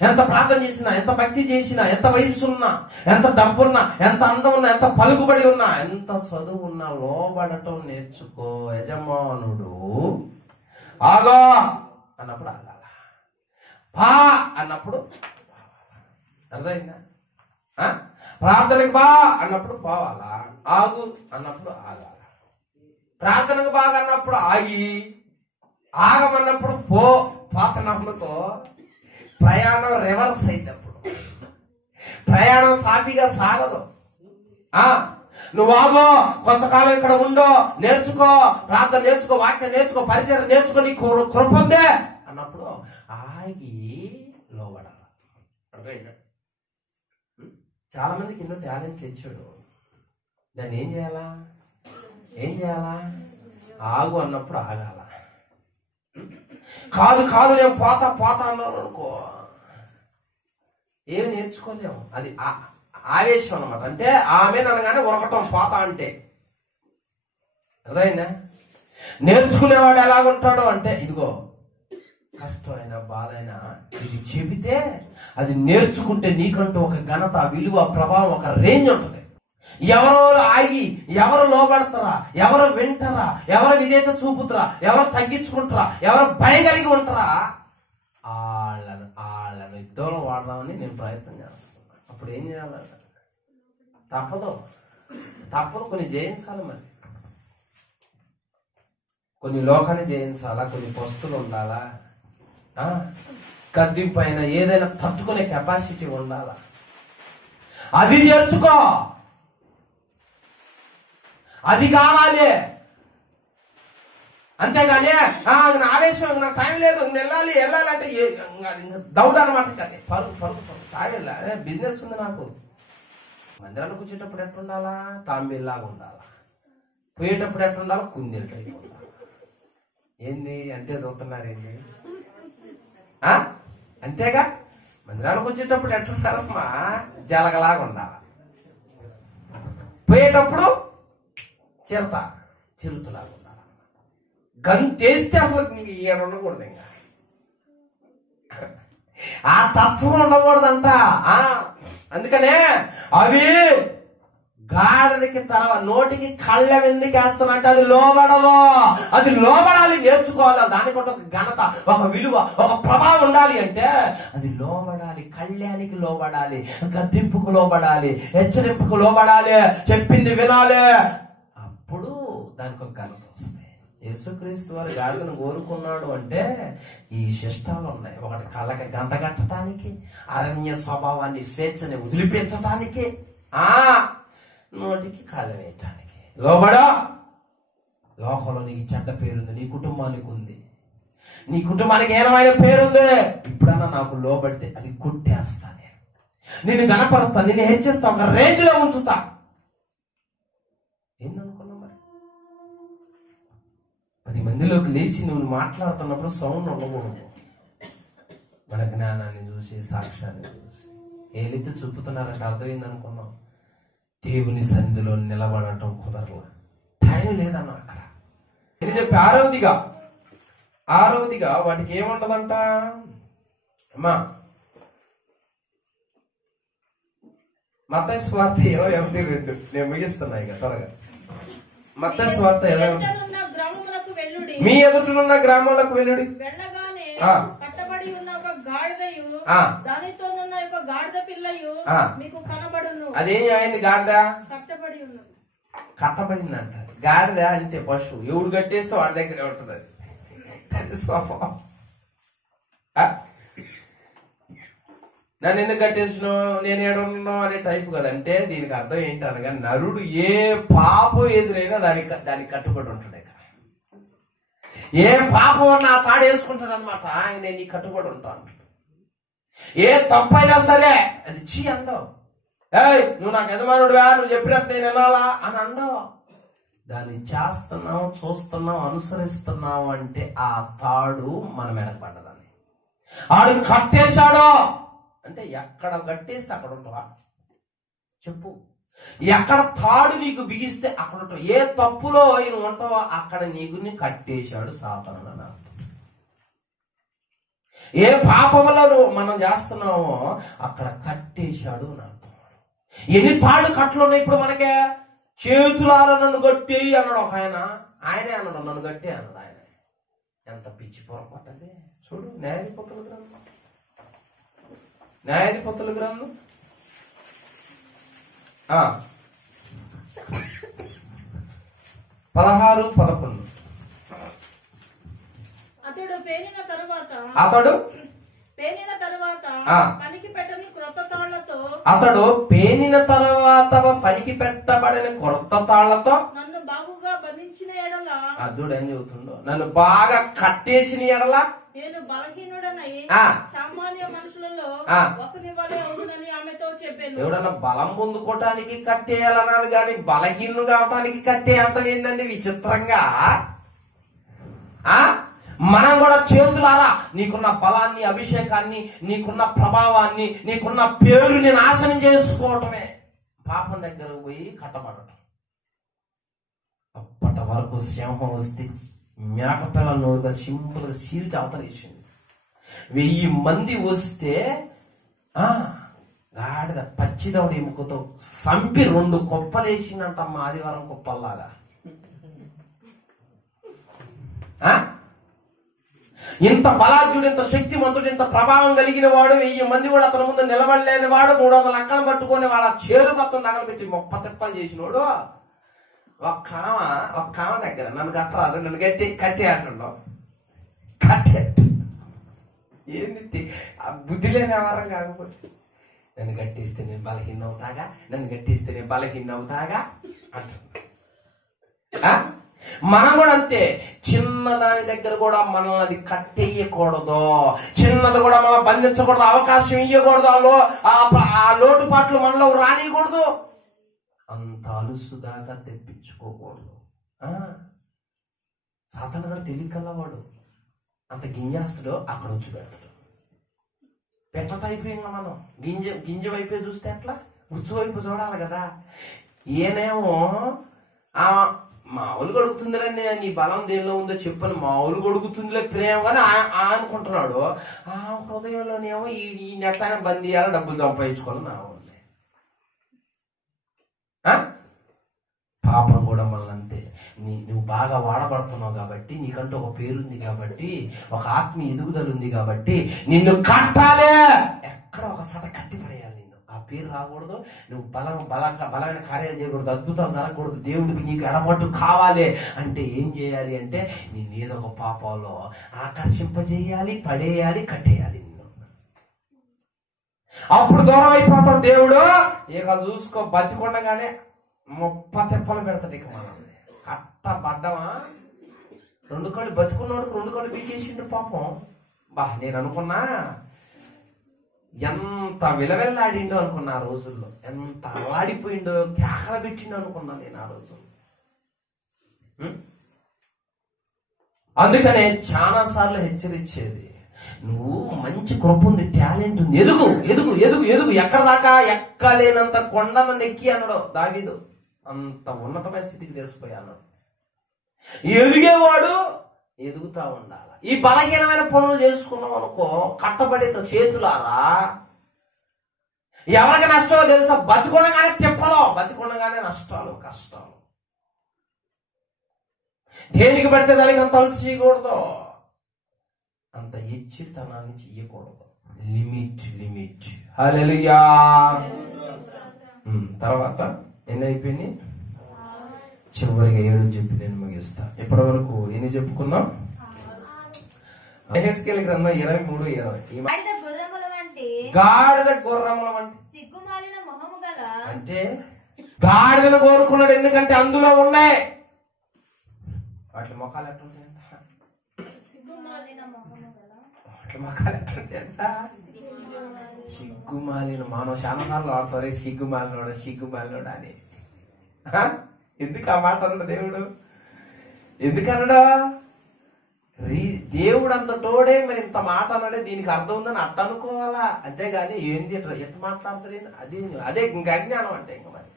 ఎంత ప్రార్థన చేసినా, ఎంత భక్తి చేసినా, ఎంత వయసున్నా, ఎంత డబ్బున్నా, ఎంత అందం ఉన్నా, ఎంత పలుకుబడి ఉన్నా, ఎంత చదువు ఉన్నా, లోబడటం నేర్చుకో. యజమానుడు ఆగో అన్నప్పుడు ఆగాల, బా అన్నప్పుడు అర్థమైందా? ప్రార్థనకు బా అన్నప్పుడు పోవాలా, ఆగు అన్నప్పుడు ఆగాల. ప్రార్థనకు బాగా అన్నప్పుడు ఆగి, ఆగమన్నప్పుడు పోతనమ్మతో ప్రయాణం రివర్స్ అయినప్పుడు ప్రయాణం సాఫీగా సాగదు. నువ్వు ఆగో, కొంతకాలం ఇక్కడ ఉండో, నేర్చుకో, ప్రార్థన నేర్చుకో, వాక్యం నేర్చుకో, పరిచయం నేర్చుకో, నీ కృప ఉందే అన్నప్పుడు ఆగి లోబడాలి. అర్థమైందా? చాలా మందికి ఎన్నో టాలెంట్లు ఇచ్చాడు, దాన్ని ఏం చేయాలా? ఆగు అన్నప్పుడు ఆగాల. కాదు నేను పోతా అన్నాను అనుకో, ఏం నేర్చుకోలేము. అది ఆవేశం అన్నమాట. అంటే ఆమె అనగానే ఉరకటం పోతా అంటే. అర్థమైందా? నేర్చుకునేవాడు ఎలాగుంటాడు అంటే, ఇదిగో కష్టమైన బాధైనా ఇది చెబితే అది నేర్చుకుంటే నీకంటూ ఒక ఘనత, విలువ, ప్రభావం, ఒక రేంజ్ ఉంటుంది. ఎవరో ఆగి, ఎవరు లోబడతారా, ఎవరు వింటారా, ఎవరు విధేయత చూపుతారా, ఎవరు తగ్గించుకుంటారా, ఎవరు భయం కలిగి ఉంటారా, వాళ్ళని యుద్ధంలో వాడదామని నేను ప్రయత్నం చేస్తున్నా. అప్పుడు ఏం చేయాలంట? తప్పదు, కొన్ని జయించాలి. మరి కొన్ని లోకాన్ని జయించాలా, కొన్ని వస్తువులు ఉండాలా, గద్దింపు పైన ఏదైనా తట్టుకునే కెపాసిటీ ఉండాలా. అది నేర్చుకో, అది కావాలి. అంతేగాని ఆవేశం, నాకు టైం లేదు, వెళ్ళాలి అంటే దౌడ్ అనమాట. పరుగు తాగేలా బిజినెస్ ఉంది నాకు. మందిరానికి వచ్చేటప్పుడు ఎట్లుండాలా? తాంబేలాగా ఉండాలా. పోయేటప్పుడు ఎట్లుండాలా? కుందేలు టైప్ ఉండాలి. ఏంది అంతే చూస్తున్నారు? ఏంది అంతేగా. మందిరానికి వచ్చేటప్పుడు ఎట్లుండాలమ్మా? జలగలాగా ఉండాలి. పోయేటప్పుడు చిరుతలాగా ఉండాలి. గంతేస్తే అసలు ఏడు ఉండకూడదు, ఇంకా ఆ తత్వం ఉండకూడదంట. అందుకనే అవి గాడిదకి నోటికి కళ్ళెం ఎందుకు వేస్తానంటే అది లోబడదు. అది లోబడాలి, నేర్చుకోవాలి. దానికి ఒక ఘనత, ఒక విలువ, ఒక ప్రభావం ఉండాలి. అంటే అది లోబడాలి, కళ్యాణికి లోబడాలి, గద్దింపుకు లోబడాలి, హెచ్చరింపుకు లోబడాలి, చెప్పింది వినాలి. అప్పుడు దానికి ఒక ఘనత వస్తుంది. యేసుక్రీస్తు వారి గాడిదను కోరుకున్నాడు అంటే ఈ శిష్టాలు ఉన్నాయి. ఒకటి కళ్ళకి గంట కట్టడానికి, అరణ్య స్వభావాన్ని, స్వేచ్ఛని వదిలిపించటానికి, నోటికి కాళ్ళ వేయటానికి. లోబడా. లోకంలో నీకు చెడ్డ పేరుంది, నీ కుటుంబానికి ఉంది, నీ కుటుంబానికి ఏమైనా పేరుంది. ఇప్పుడన్నా నాకు లోబడితే అది కొట్టేస్తా, నిన్ను గణపరుస్తా, నిన్ను హెచ్చిస్తా, ఒక రేంజ్ లో ఉంచుతా. ఏందనుకున్నా? మరి 10 మందిలోకి లేచి నువ్వు మాట్లాడుతున్నప్పుడు సౌండ్ ఉండకూడదు. మన జ్ఞానాన్ని చూసి, సాక్ష్యాన్ని చూసి ఏలైతే చూపుతున్నారంటే అర్థమైందనుకున్నాం. దేవుని సన్నిధిలో నిలబడటం కుదరలా, టైం లేదన్న అక్కడ. ఇది చెప్పి ఆరవదిగా వాటికి ఏముంటదంట అమ్మా? మత్తయి సువార్త 21:2. నేను ముగిస్తున్నా ఇక త్వరగా. మత్తయి సువార్త 21. మీ ఎదుటనున్న గ్రామాలకు వెళ్ళుడి. కట్టబడి ఉన్న ఒక గాడిదయు దానితోనున్న ఒక గాడిద పిల్లయు మీకు కనబడును. అదేం అయింది? గాడిద కట్టబడిందంట. గాడిద అంతే పశువు. ఎవడు కట్టేస్తే వాడి దగ్గరే ఉంటుంది. అది స్వభావం. నన్ను ఎందుకు కట్టేసినావు, నేను ఏడున్నావు అనే టైపు కదంటే దీనికి అర్థం ఏంటనగా నరుడు ఏ పాపం ఎదురైనా దానికి కట్టుబడి ఉంటాడు. ఏ పాపం నా తాడు వేసుకుంటాడు అనమాట. నేను నీ కట్టుబడి ఉంటాను. ఏ తప్పైనా సరే అది చీ అండవు. నువ్వు నాకు యజమానుడుగా, నువ్వు చెప్పినట్టు నేను వినాలా అని అండవు. దాన్ని చేస్తున్నావు, చూస్తున్నావు, అనుసరిస్తున్నావు అంటే ఆ తాడు మన మెడకు పడ్డదని. ఆడు కట్టేశాడు అంటే ఎక్కడ కట్టేస్తే అక్కడ ఉంటావా చెప్పు. ఎక్కడ తాడు నీకు బిగిస్తే అక్కడ ఉంటావు. ఏ తప్పులో ఆయన ఉంటావో అక్కడ నీకు కట్టేశాడు సాతాను అని అర్థం. ఏ పాపములను మనం చేస్తున్నామో అక్కడ కట్టేశాడు అని అర్థం. ఎన్ని తాడు కట్లు ఉన్నాయి ఇప్పుడు మనకే. చేతులారా నన్ను గట్టి అన్నాడు ఒక ఆయన. ఆయనే అన్నాడు నన్ను గట్టి అన్నాడు ఆయన. ఎంత పిచ్చి పొరపాటు అది. చూడు న్యాయాధిపతుల గ్రంథం, న్యాయాధిపతుల గ్రంథం 16:11. అతడు పేనిన తరువాత పనికి పెట్టని క్రొత్త తాళ్లతో అతడు పేనిన తర్వాత పనికి పెట్టబడిన క్రొత్త తాళ్లతో నన్ను బాగుగా బంధించిన ఎడల, అదుడు ఏం చెబుతుండో, నన్ను బాగా కట్టేసిన ఎడల నేను బలహీనుడనై సామాన్య మనుషులలో ఒకని వలె అవునని ఆమెతో చెప్పాను. ఎవడన్నా బలం పొందుకోవటానికి కట్టేయాలన్నాడు గాని బలహీనుడు కావటానికి కట్టేయటం ఏందండి విచిత్రంగా. మనం కూడా చేతులారా నీకున్న బలాన్ని, అభిషేకాన్ని, నీకున్న ప్రభావాన్ని, నీకున్న పేరుని నాశనం చేసుకోవటమే. పాపం దగ్గర పోయి కట్టబడటం. అప్పటి వరకు సింహం వస్తే మేకపిల్ల నోరుగా సింపుల్ చీల్చి అవతలేసింది. 1000 మంది వస్తే గాడిద పచ్చిదవుడు ఎముకతో సంపి 2 కుప్పలేసిందంటమ్మా, ఆదివారం కుప్పల్లాగా. ఇంత బలాజ్యుడు, ఇంత శక్తిమంతుడు, ఇంత ప్రభావం కలిగిన వాడు, 1000 మంది కూడా అతని ముందు నిలబడలేని వాడు, 300 అక్కలు పట్టుకొని వాళ్ళ చేరు మొత్తం తగలబెట్టి మొప్ప తిప్పలు చేసినోడు. ఒక కామ దగ్గర నన్ను కట్టరాదు, నన్ను కట్టి అంటున్నావు. కట్టే ఏంది బుద్ధి లేని వ్యవహారం కాకపోతే. నన్ను కట్టేస్తే నేను బలహీన అవుతాగా, నన్ను కట్టేస్తే నేను బలహీన అవుతాగా అంటున్నా. మనం కూడా అంతే. చిన్నదాని దగ్గర కూడా మనల్ని అది కట్టేయకూడదు, చిన్నది కూడా మనం బంధించకూడదు, అవకాశం ఇవ్వకూడదు, ఆ లోటుపాట్లు మనలో రానియకూడదు, అంత అలుసు దాకా తెప్పించుకోకూడదు. సాతాను కూడా తెలియకల్లవాడు, అంత గింజేస్తాడు, అక్కడ వచ్చి పెడతాడు. పెట్టట అయిపోయిందా మనం. గింజ వైపే చూస్తే ఎట్లా, గుచ్చు వైపు చూడాలి కదా. ఈయనేమో మామూలు గడుగుతుందిలే, నీ బలం దేనిలో ఉందో చెప్పని మామూలు గడుగుతుందిలే ప్రేమగానే అనుకుంటున్నాడు. ఆ హృదయంలోనేమో ఈ నెట్టాయన బంద్ చేయాలి, డబ్బులు సంపాదించుకోవాలని నా ఉంది. పాపం కూడా మళ్ళీ అంతే. నువ్వు బాగా వాడబడుతున్నావు కాబట్టి, నీకంటూ ఒక పేరుంది కాబట్టి, ఒక ఆత్మీయ ఎదుగుదల ఉంది కాబట్టి నిన్ను కట్టాలే. ఎక్కడ ఒక సట కట్టి పడేయాలి నిన్ను. ఆ పేరు రాకూడదు, నువ్వు బలమైన కార్యాలు చేయకూడదు, అద్భుతాలు జరగకూడదు, దేవుడికి నీకు ఎడపట్టు కావాలి అంటే ఏం చేయాలి అంటే నిన్ను ఏదో ఒక పాపంలో ఆకర్షింపజేయాలి, పడేయాలి, కట్టేయాలి నిన్ను. అప్పుడు దూరం అయిపోతాడు దేవుడు. ఇక చూసుకో, బతికొండగానే మొప్ప తెప్పలు పెడతాడు. ఇక మనల్ని కట్టబడ్డమా, 2 కళ్ళు బతుకున్నోడికి 2 కళ్ళు పీకేసిండు పాపం. నేను అనుకున్నా ఎంత విలవెల్లాడిండో అనుకున్నా ఆ రోజుల్లో, ఎంత అల్లాడిపోయిండో, కేకల పెట్టిండో అనుకున్నా నేను ఆ రోజుల్లో. అందుకనే చాలా సార్లు హెచ్చరించేది, నువ్వు మంచి కృప ఉంది, టాలెంట్ ఉంది, ఎదుగు ఎదుగు ఎదుగు ఎదుగు, ఎక్కడ దాకా ఎక్కలేనంత కొండను నెక్కి అన్నాడు దావీదు. అంత ఉన్నతమైన స్థితికి తెలిసిపోయాను. ఎదిగేవాడు ఎదుగుతా ఉండాలి. ఈ బలహీనమైన పనులు చేసుకున్నాం అనుకో, కట్టబడితో చేతులారా ఎవరికి నష్టాలో తెలుసా? బతికొండగానే తిప్పలో, బతికొండగానే నష్టాలు, కష్టాలు. దేనికి పడితే దానికి అంత అలసి చేయకూడదు, అంత ఎచ్చితనాన్ని చెయ్యకూడదు. లిమిట్. హల్లెలూయా. తర్వాత ఎన్ని అయిపోయింది? చివరిగా 7 చెప్పి నేను ముగిస్తా. ఇప్పటి వరకు ఎన్ని చెప్పుకున్నాం? యెహెజ్కేలు గ్రంథం 23:20. గాడిద గుర్రముల వంటి సిగ్గుమాలిన మొహము గల, అంటే గాడిదను కోరుకున్నాడు. ఎందుకంటే అందులో ఉన్నాయి వాటి ముఖాలు ఎట్లుంటాయంట, వాటి ముఖాలు ఎట్లుంటాయంట. సిగ్గుమాలిన మానవ శానసార్లు వాడతారు, సిగ్గుమాలినోడు అని. ఎందుకు ఆ మాట అన్నాడు దేవుడు? ఎందుకన్నాడు? దేవుడు అంత తోడే మరి ఇంత మాట అన్నాడే, దీనికి అర్థం ఉందని అట్ట అనుకోవాలా. అంతేగాని ఏంది ఎట్లా మాట్లాడతారు, అదే ఇంకా అజ్ఞానం అంటే. ఇంకా మరి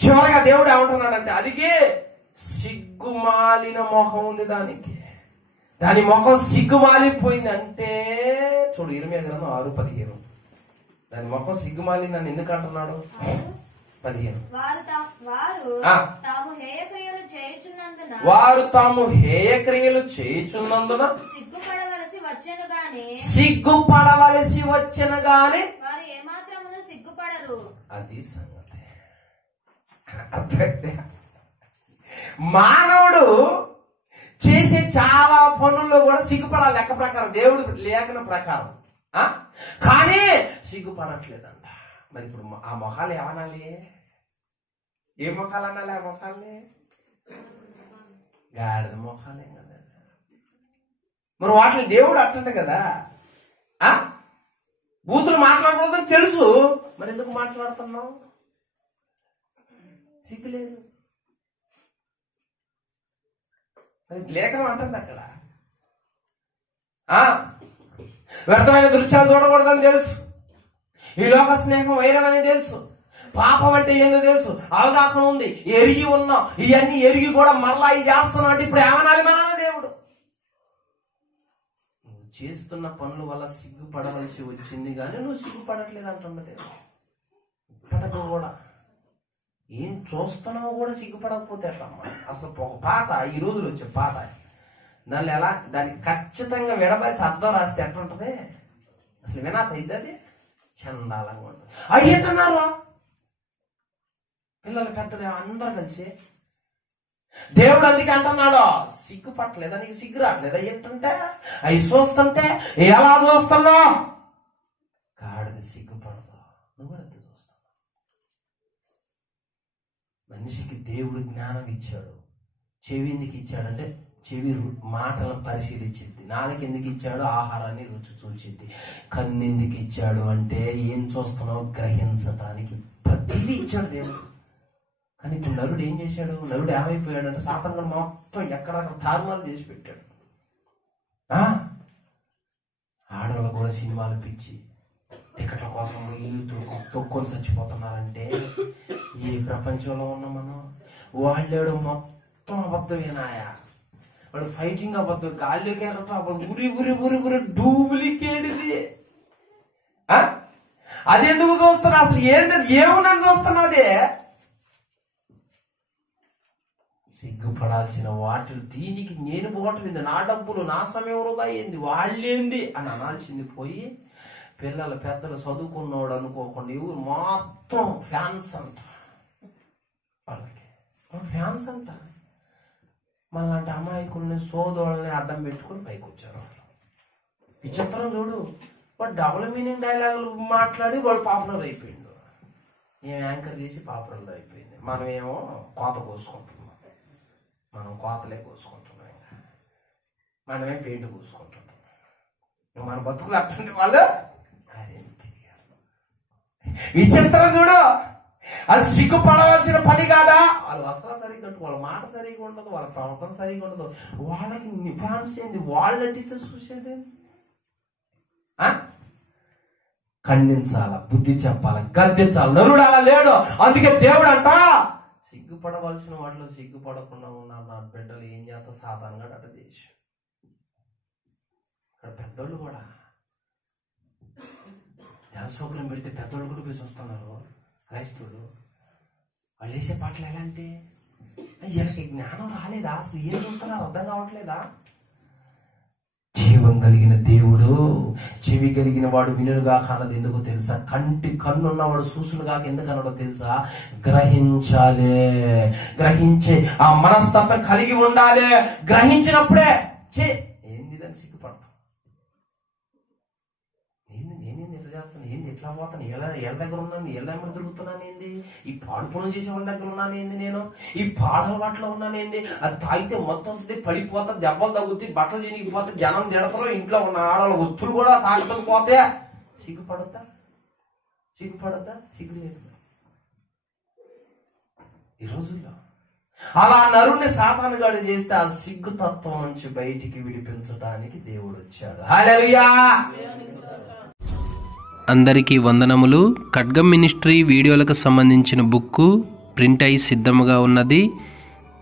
చివరిగా దేవుడు ఏమంటున్నాడంటే, అదిగే సిగ్గుమాలిన ముఖం ఉంది దాని ముఖం సిగ్గుమాలిపోయింది. అంటే చూడు, ఇర్మియా గ్రంథం 6:15. దాని ముఖం సిగ్గుమాలి నన్ను ఎందుకు అంటున్నాడు? 15. వారు తాము హేయక్రియలు చేయుచున్నందున సిగ్గుపడవలసి వచ్చెను గాని వారు ఏమాత్రమును సిగ్గుపడరు. అది సంగతి. అర్థమైందా? మానవుడు చేసే చాలా పనుల్లో కూడా సిగ్గుపడాలి లెక్క ప్రకారం, దేవుడు లేఖన ప్రకారం. కానీ సిగ్గుపడట్లేదంట. మరి ఇప్పుడు ఆ మొఖాలు ఏమనాలి? ఏ మొఖాలు అనాలి? ఆ మొఖాలని గాడిద మొఖాలే కదా. మరి వాటిని దేవుడు అంటుండే కదా, బూతులు మాట్లాడకూడదని తెలుసు, మరి ఎందుకు మాట్లాడుతున్నావు? సిగ్గులేదు. లేఖనం అంటుంది అక్కడ. వ్యర్థమైన దృశ్యాలు చూడకూడదని తెలుసు, ఈ లోక స్నేహం వైరం అని తెలుసు, పాపం అంటే ఏందో తెలుసు, అవగాహన ఉంది, ఎరిగి ఉన్నాం. ఇవన్నీ ఎరిగి కూడా మరలా ఇది చేస్తున్నాం అంటే ఇప్పుడు ఏమనాలి మనల్ని దేవుడు? నువ్వు చేస్తున్న పనుల వల్ల సిగ్గుపడవలసి వచ్చింది కానీ నువ్వు సిగ్గుపడట్లేదు అంటున్నా దేవుడు. ఇప్పటికీ కూడా ఏం చూస్తున్నావు కూడా సిగ్గుపడకపోతే అమ్మా. అసలు ఒక పాట, ఈ రోజులు వచ్చే పాట, దానికి ఖచ్చితంగా విడబరిచి అర్థం రాస్తే ఎట్లుంటది? అసలు వినాత అయితే అది చండాలంగా ఉంటుంది. అయ్యేంటున్నారు పిల్లలు పెద్దలు అందరూ కలిసి. దేవుడు అందుకే అంటున్నాడు, సిగ్గుపట్టలేదా? నీకు సిగ్గు రావట్లేదా? ఏంటంటే అవి చూస్తుంటే ఎలా చూస్తున్నావు? గాడిద సిగ్గుపడదు, నువ్వు కూడా అంతే చూస్తావు. మనిషికి దేవుడు జ్ఞానం ఇచ్చాడు. చెవి ఎందుకు ఇచ్చాడంటే చెవి మాటలను పరిశీలించింది. నాలుక ఎందుకు ఇచ్చాడు? ఆహారాన్ని రుచి చూచింది. కన్ను ఎందుకు ఇచ్చాడు అంటే ఏం చూస్తున్నావు గ్రహించడానికి. ప్రతిదీ ఇచ్చాడు దేవుడు. కానీ ఇప్పుడు నరుడు ఏం చేశాడు? నరుడు ఏమైపోయాడంటే సాతాను మొత్తం ఎక్కడక్కడ తారుమారు చేసి పెట్టాడు. ఆడవాళ్ళు కూడా సినిమాలు పిచ్చి టికెట్ల కోసం తొక్కొని చచ్చిపోతున్నారంటే ఈ ప్రపంచంలో ఉన్న మనం. వాళ్ళేడు మొత్తం అబద్ధమేనాయా? వాడు ఫైటింగ్ అబద్ధం, గాల్లోకి వెళ్ళటం అబద్ధం, ఉరి ఉరి ఉరి ఉరి డూప్లికేట్ది. అది ఎందుకు చూస్తున్నా? అసలు ఏమునని చూస్తున్నది? సిగ్గుపడాల్సిన వాటిని దీనికి నేను పోవటం, నా డబ్బులు, నా సమయం వృధా అయింది, వాళ్ళేంది అని అనాల్సింది పోయి పిల్లలు పెద్దలు చదువుకున్నవాడు అనుకోకుండా ఎవరు మొత్తం ఫ్యాన్స్ అంట. వాళ్ళకి ఫ్యాన్స్ అంట. మళ్ళంటే అమాయకుల్ని సోదరుల్ని అడ్డం పెట్టుకుని పైకి వచ్చారు వాళ్ళు. విచిత్రం చూడు, వాడు డబుల్ మీనింగ్ డైలాగులు మాట్లాడి వాడు పాపులర్ అయిపోయిండు. ఏం యాంకర్ చేసి పాపులర్ అయిపోయింది. మనమేమో కోత కోసుకుంటున్నాం. మనం కోతలే కోసుకుంటున్నాం. ఇంకా మనమే పెయింట్ కోసుకుంటున్నాం. మన బతుకులు అట్టండి వాళ్ళు. విచిత్రం చూడు. అది సిగ్గుపడవలసిన పని కాదా? వాళ్ళు వస్త్రాలు సరిగ్గా కట్టు, వాళ్ళ మాట సరిగ్గా ఉండదు, వాళ్ళ ప్రవర్తన సరిగ్గా ఉండదు. వాళ్ళకి ఫ్యాన్స్ ఏంది? వాళ్ళ టీచర్స్ చూసేది. ఖండించాల, బుద్ధి చెప్పాల, గర్జించాలి. నరుడు అలా లేడు. అందుకే దేవుడు అంట సిగ్గుపడవలసిన వాటిలో సిగ్గుపడకుండా ఉన్నారు నా బిడ్డలు. ఏం చేస్తా? సాధారణంగా అట చేసి ఇక్కడ పెద్దోళ్ళు కూడా ధ్యాన సౌకర్యం పెడితే పెద్దోళ్ళు కూడా వేసి వస్తున్నారు. క్రైస్తవులు వాళ్ళు వేసే పాటలు ఎలాంటి? వీళ్ళకి జ్ఞానం రాలేదా? అసలు ఏం చూస్తున్నారు అర్థం కావట్లేదా? జీవం కలిగిన దేవుడు చెవి కలిగిన వాడు వినుగా కానది ఎందుకో తెలుసా? కన్నున్నవాడు చూసునుగా ఎందుకు అన్నాడో తెలుసా? గ్రహించాలి. గ్రహించే ఆ మనస్తత్వం కలిగి ఉండాలి. గ్రహించినప్పుడే ఏంది దాన్ని సిగ్గుపడతాం. నేనేంది ఎట్లా చేస్తాను? ఏంది ఎట్లా పోతాను? ఏళ్ళ దగ్గర ఉన్నాను, ఏళ్ళ ఎమ్మడి తిరుగుతున్నాను ఏంది? ఈ పాడు పనులు చేసే వాళ్ళ దగ్గర ఉన్నాను ఏంది? నేను ఈ పాడల వాటిలో ఉన్నాను ఏంది? అది తాగితే మొత్తం వస్తుంది, పడిపోతా, దెబ్బలు తగ్గుతాయి, బట్టలు చినిగిపోతే, జనం తిడతారు, ఇంట్లో ఉన్న ఆడవాళ్ళ వస్తువులు కూడా తాగటం పోతే సిగ్గుపడద్దా? సిగ్గు లేదు ఈ రోజుల్లో. అలా నరుణ్ణి సాతానుగాడు చేస్తే ఆ సిగ్గు తత్వం నుంచి బయటికి విడిపించడానికి దేవుడు వచ్చాడు. హల్లెలూయా. అందరికీ వందనములు. ఖడ్గం మినిస్ట్రీ వీడియోలకు సంబంధించిన బుక్కు ప్రింట్ అయి సిద్ధముగా ఉన్నది.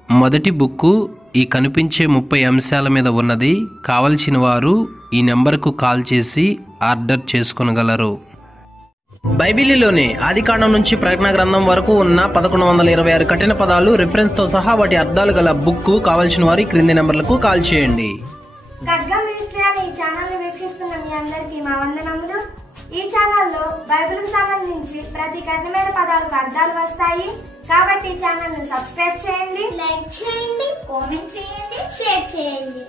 మొదటి బుక్కు ఈ కనిపించే 30 అంశాల మీద ఉన్నది. కావలసిన వారు ఈ నెంబర్కు కాల్ చేసి ఆర్డర్ చేసుకొనగలరు. బైబిలులోని ఆదికాండం నుంచి ప్రకటన గ్రంథం వరకు ఉన్న 1126 కఠిన పదాలు రిఫరెన్స్తో సహా వాటి అర్థాలు గల బుక్ కావలసిన వారి క్రింది నెంబర్లకు కాల్ చేయండి. ఖడ్గం మినిస్ట్రీ అనే ఈ ఛానల్ ని వీక్షిస్తున్న మీ అందరికీ మా వందనములు. ఈ ఛానల్లో బైబిల్ కు సంబంధించి ప్రతి కఠినమైన పదాలకు అర్థాలు వస్తాయి. కాబట్టి ఈ ఛానల్ ను సబ్స్క్రైబ్ చేయండి, లైక్ చేయండి, కామెంట్ చేయండి, షేర్ చేయండి.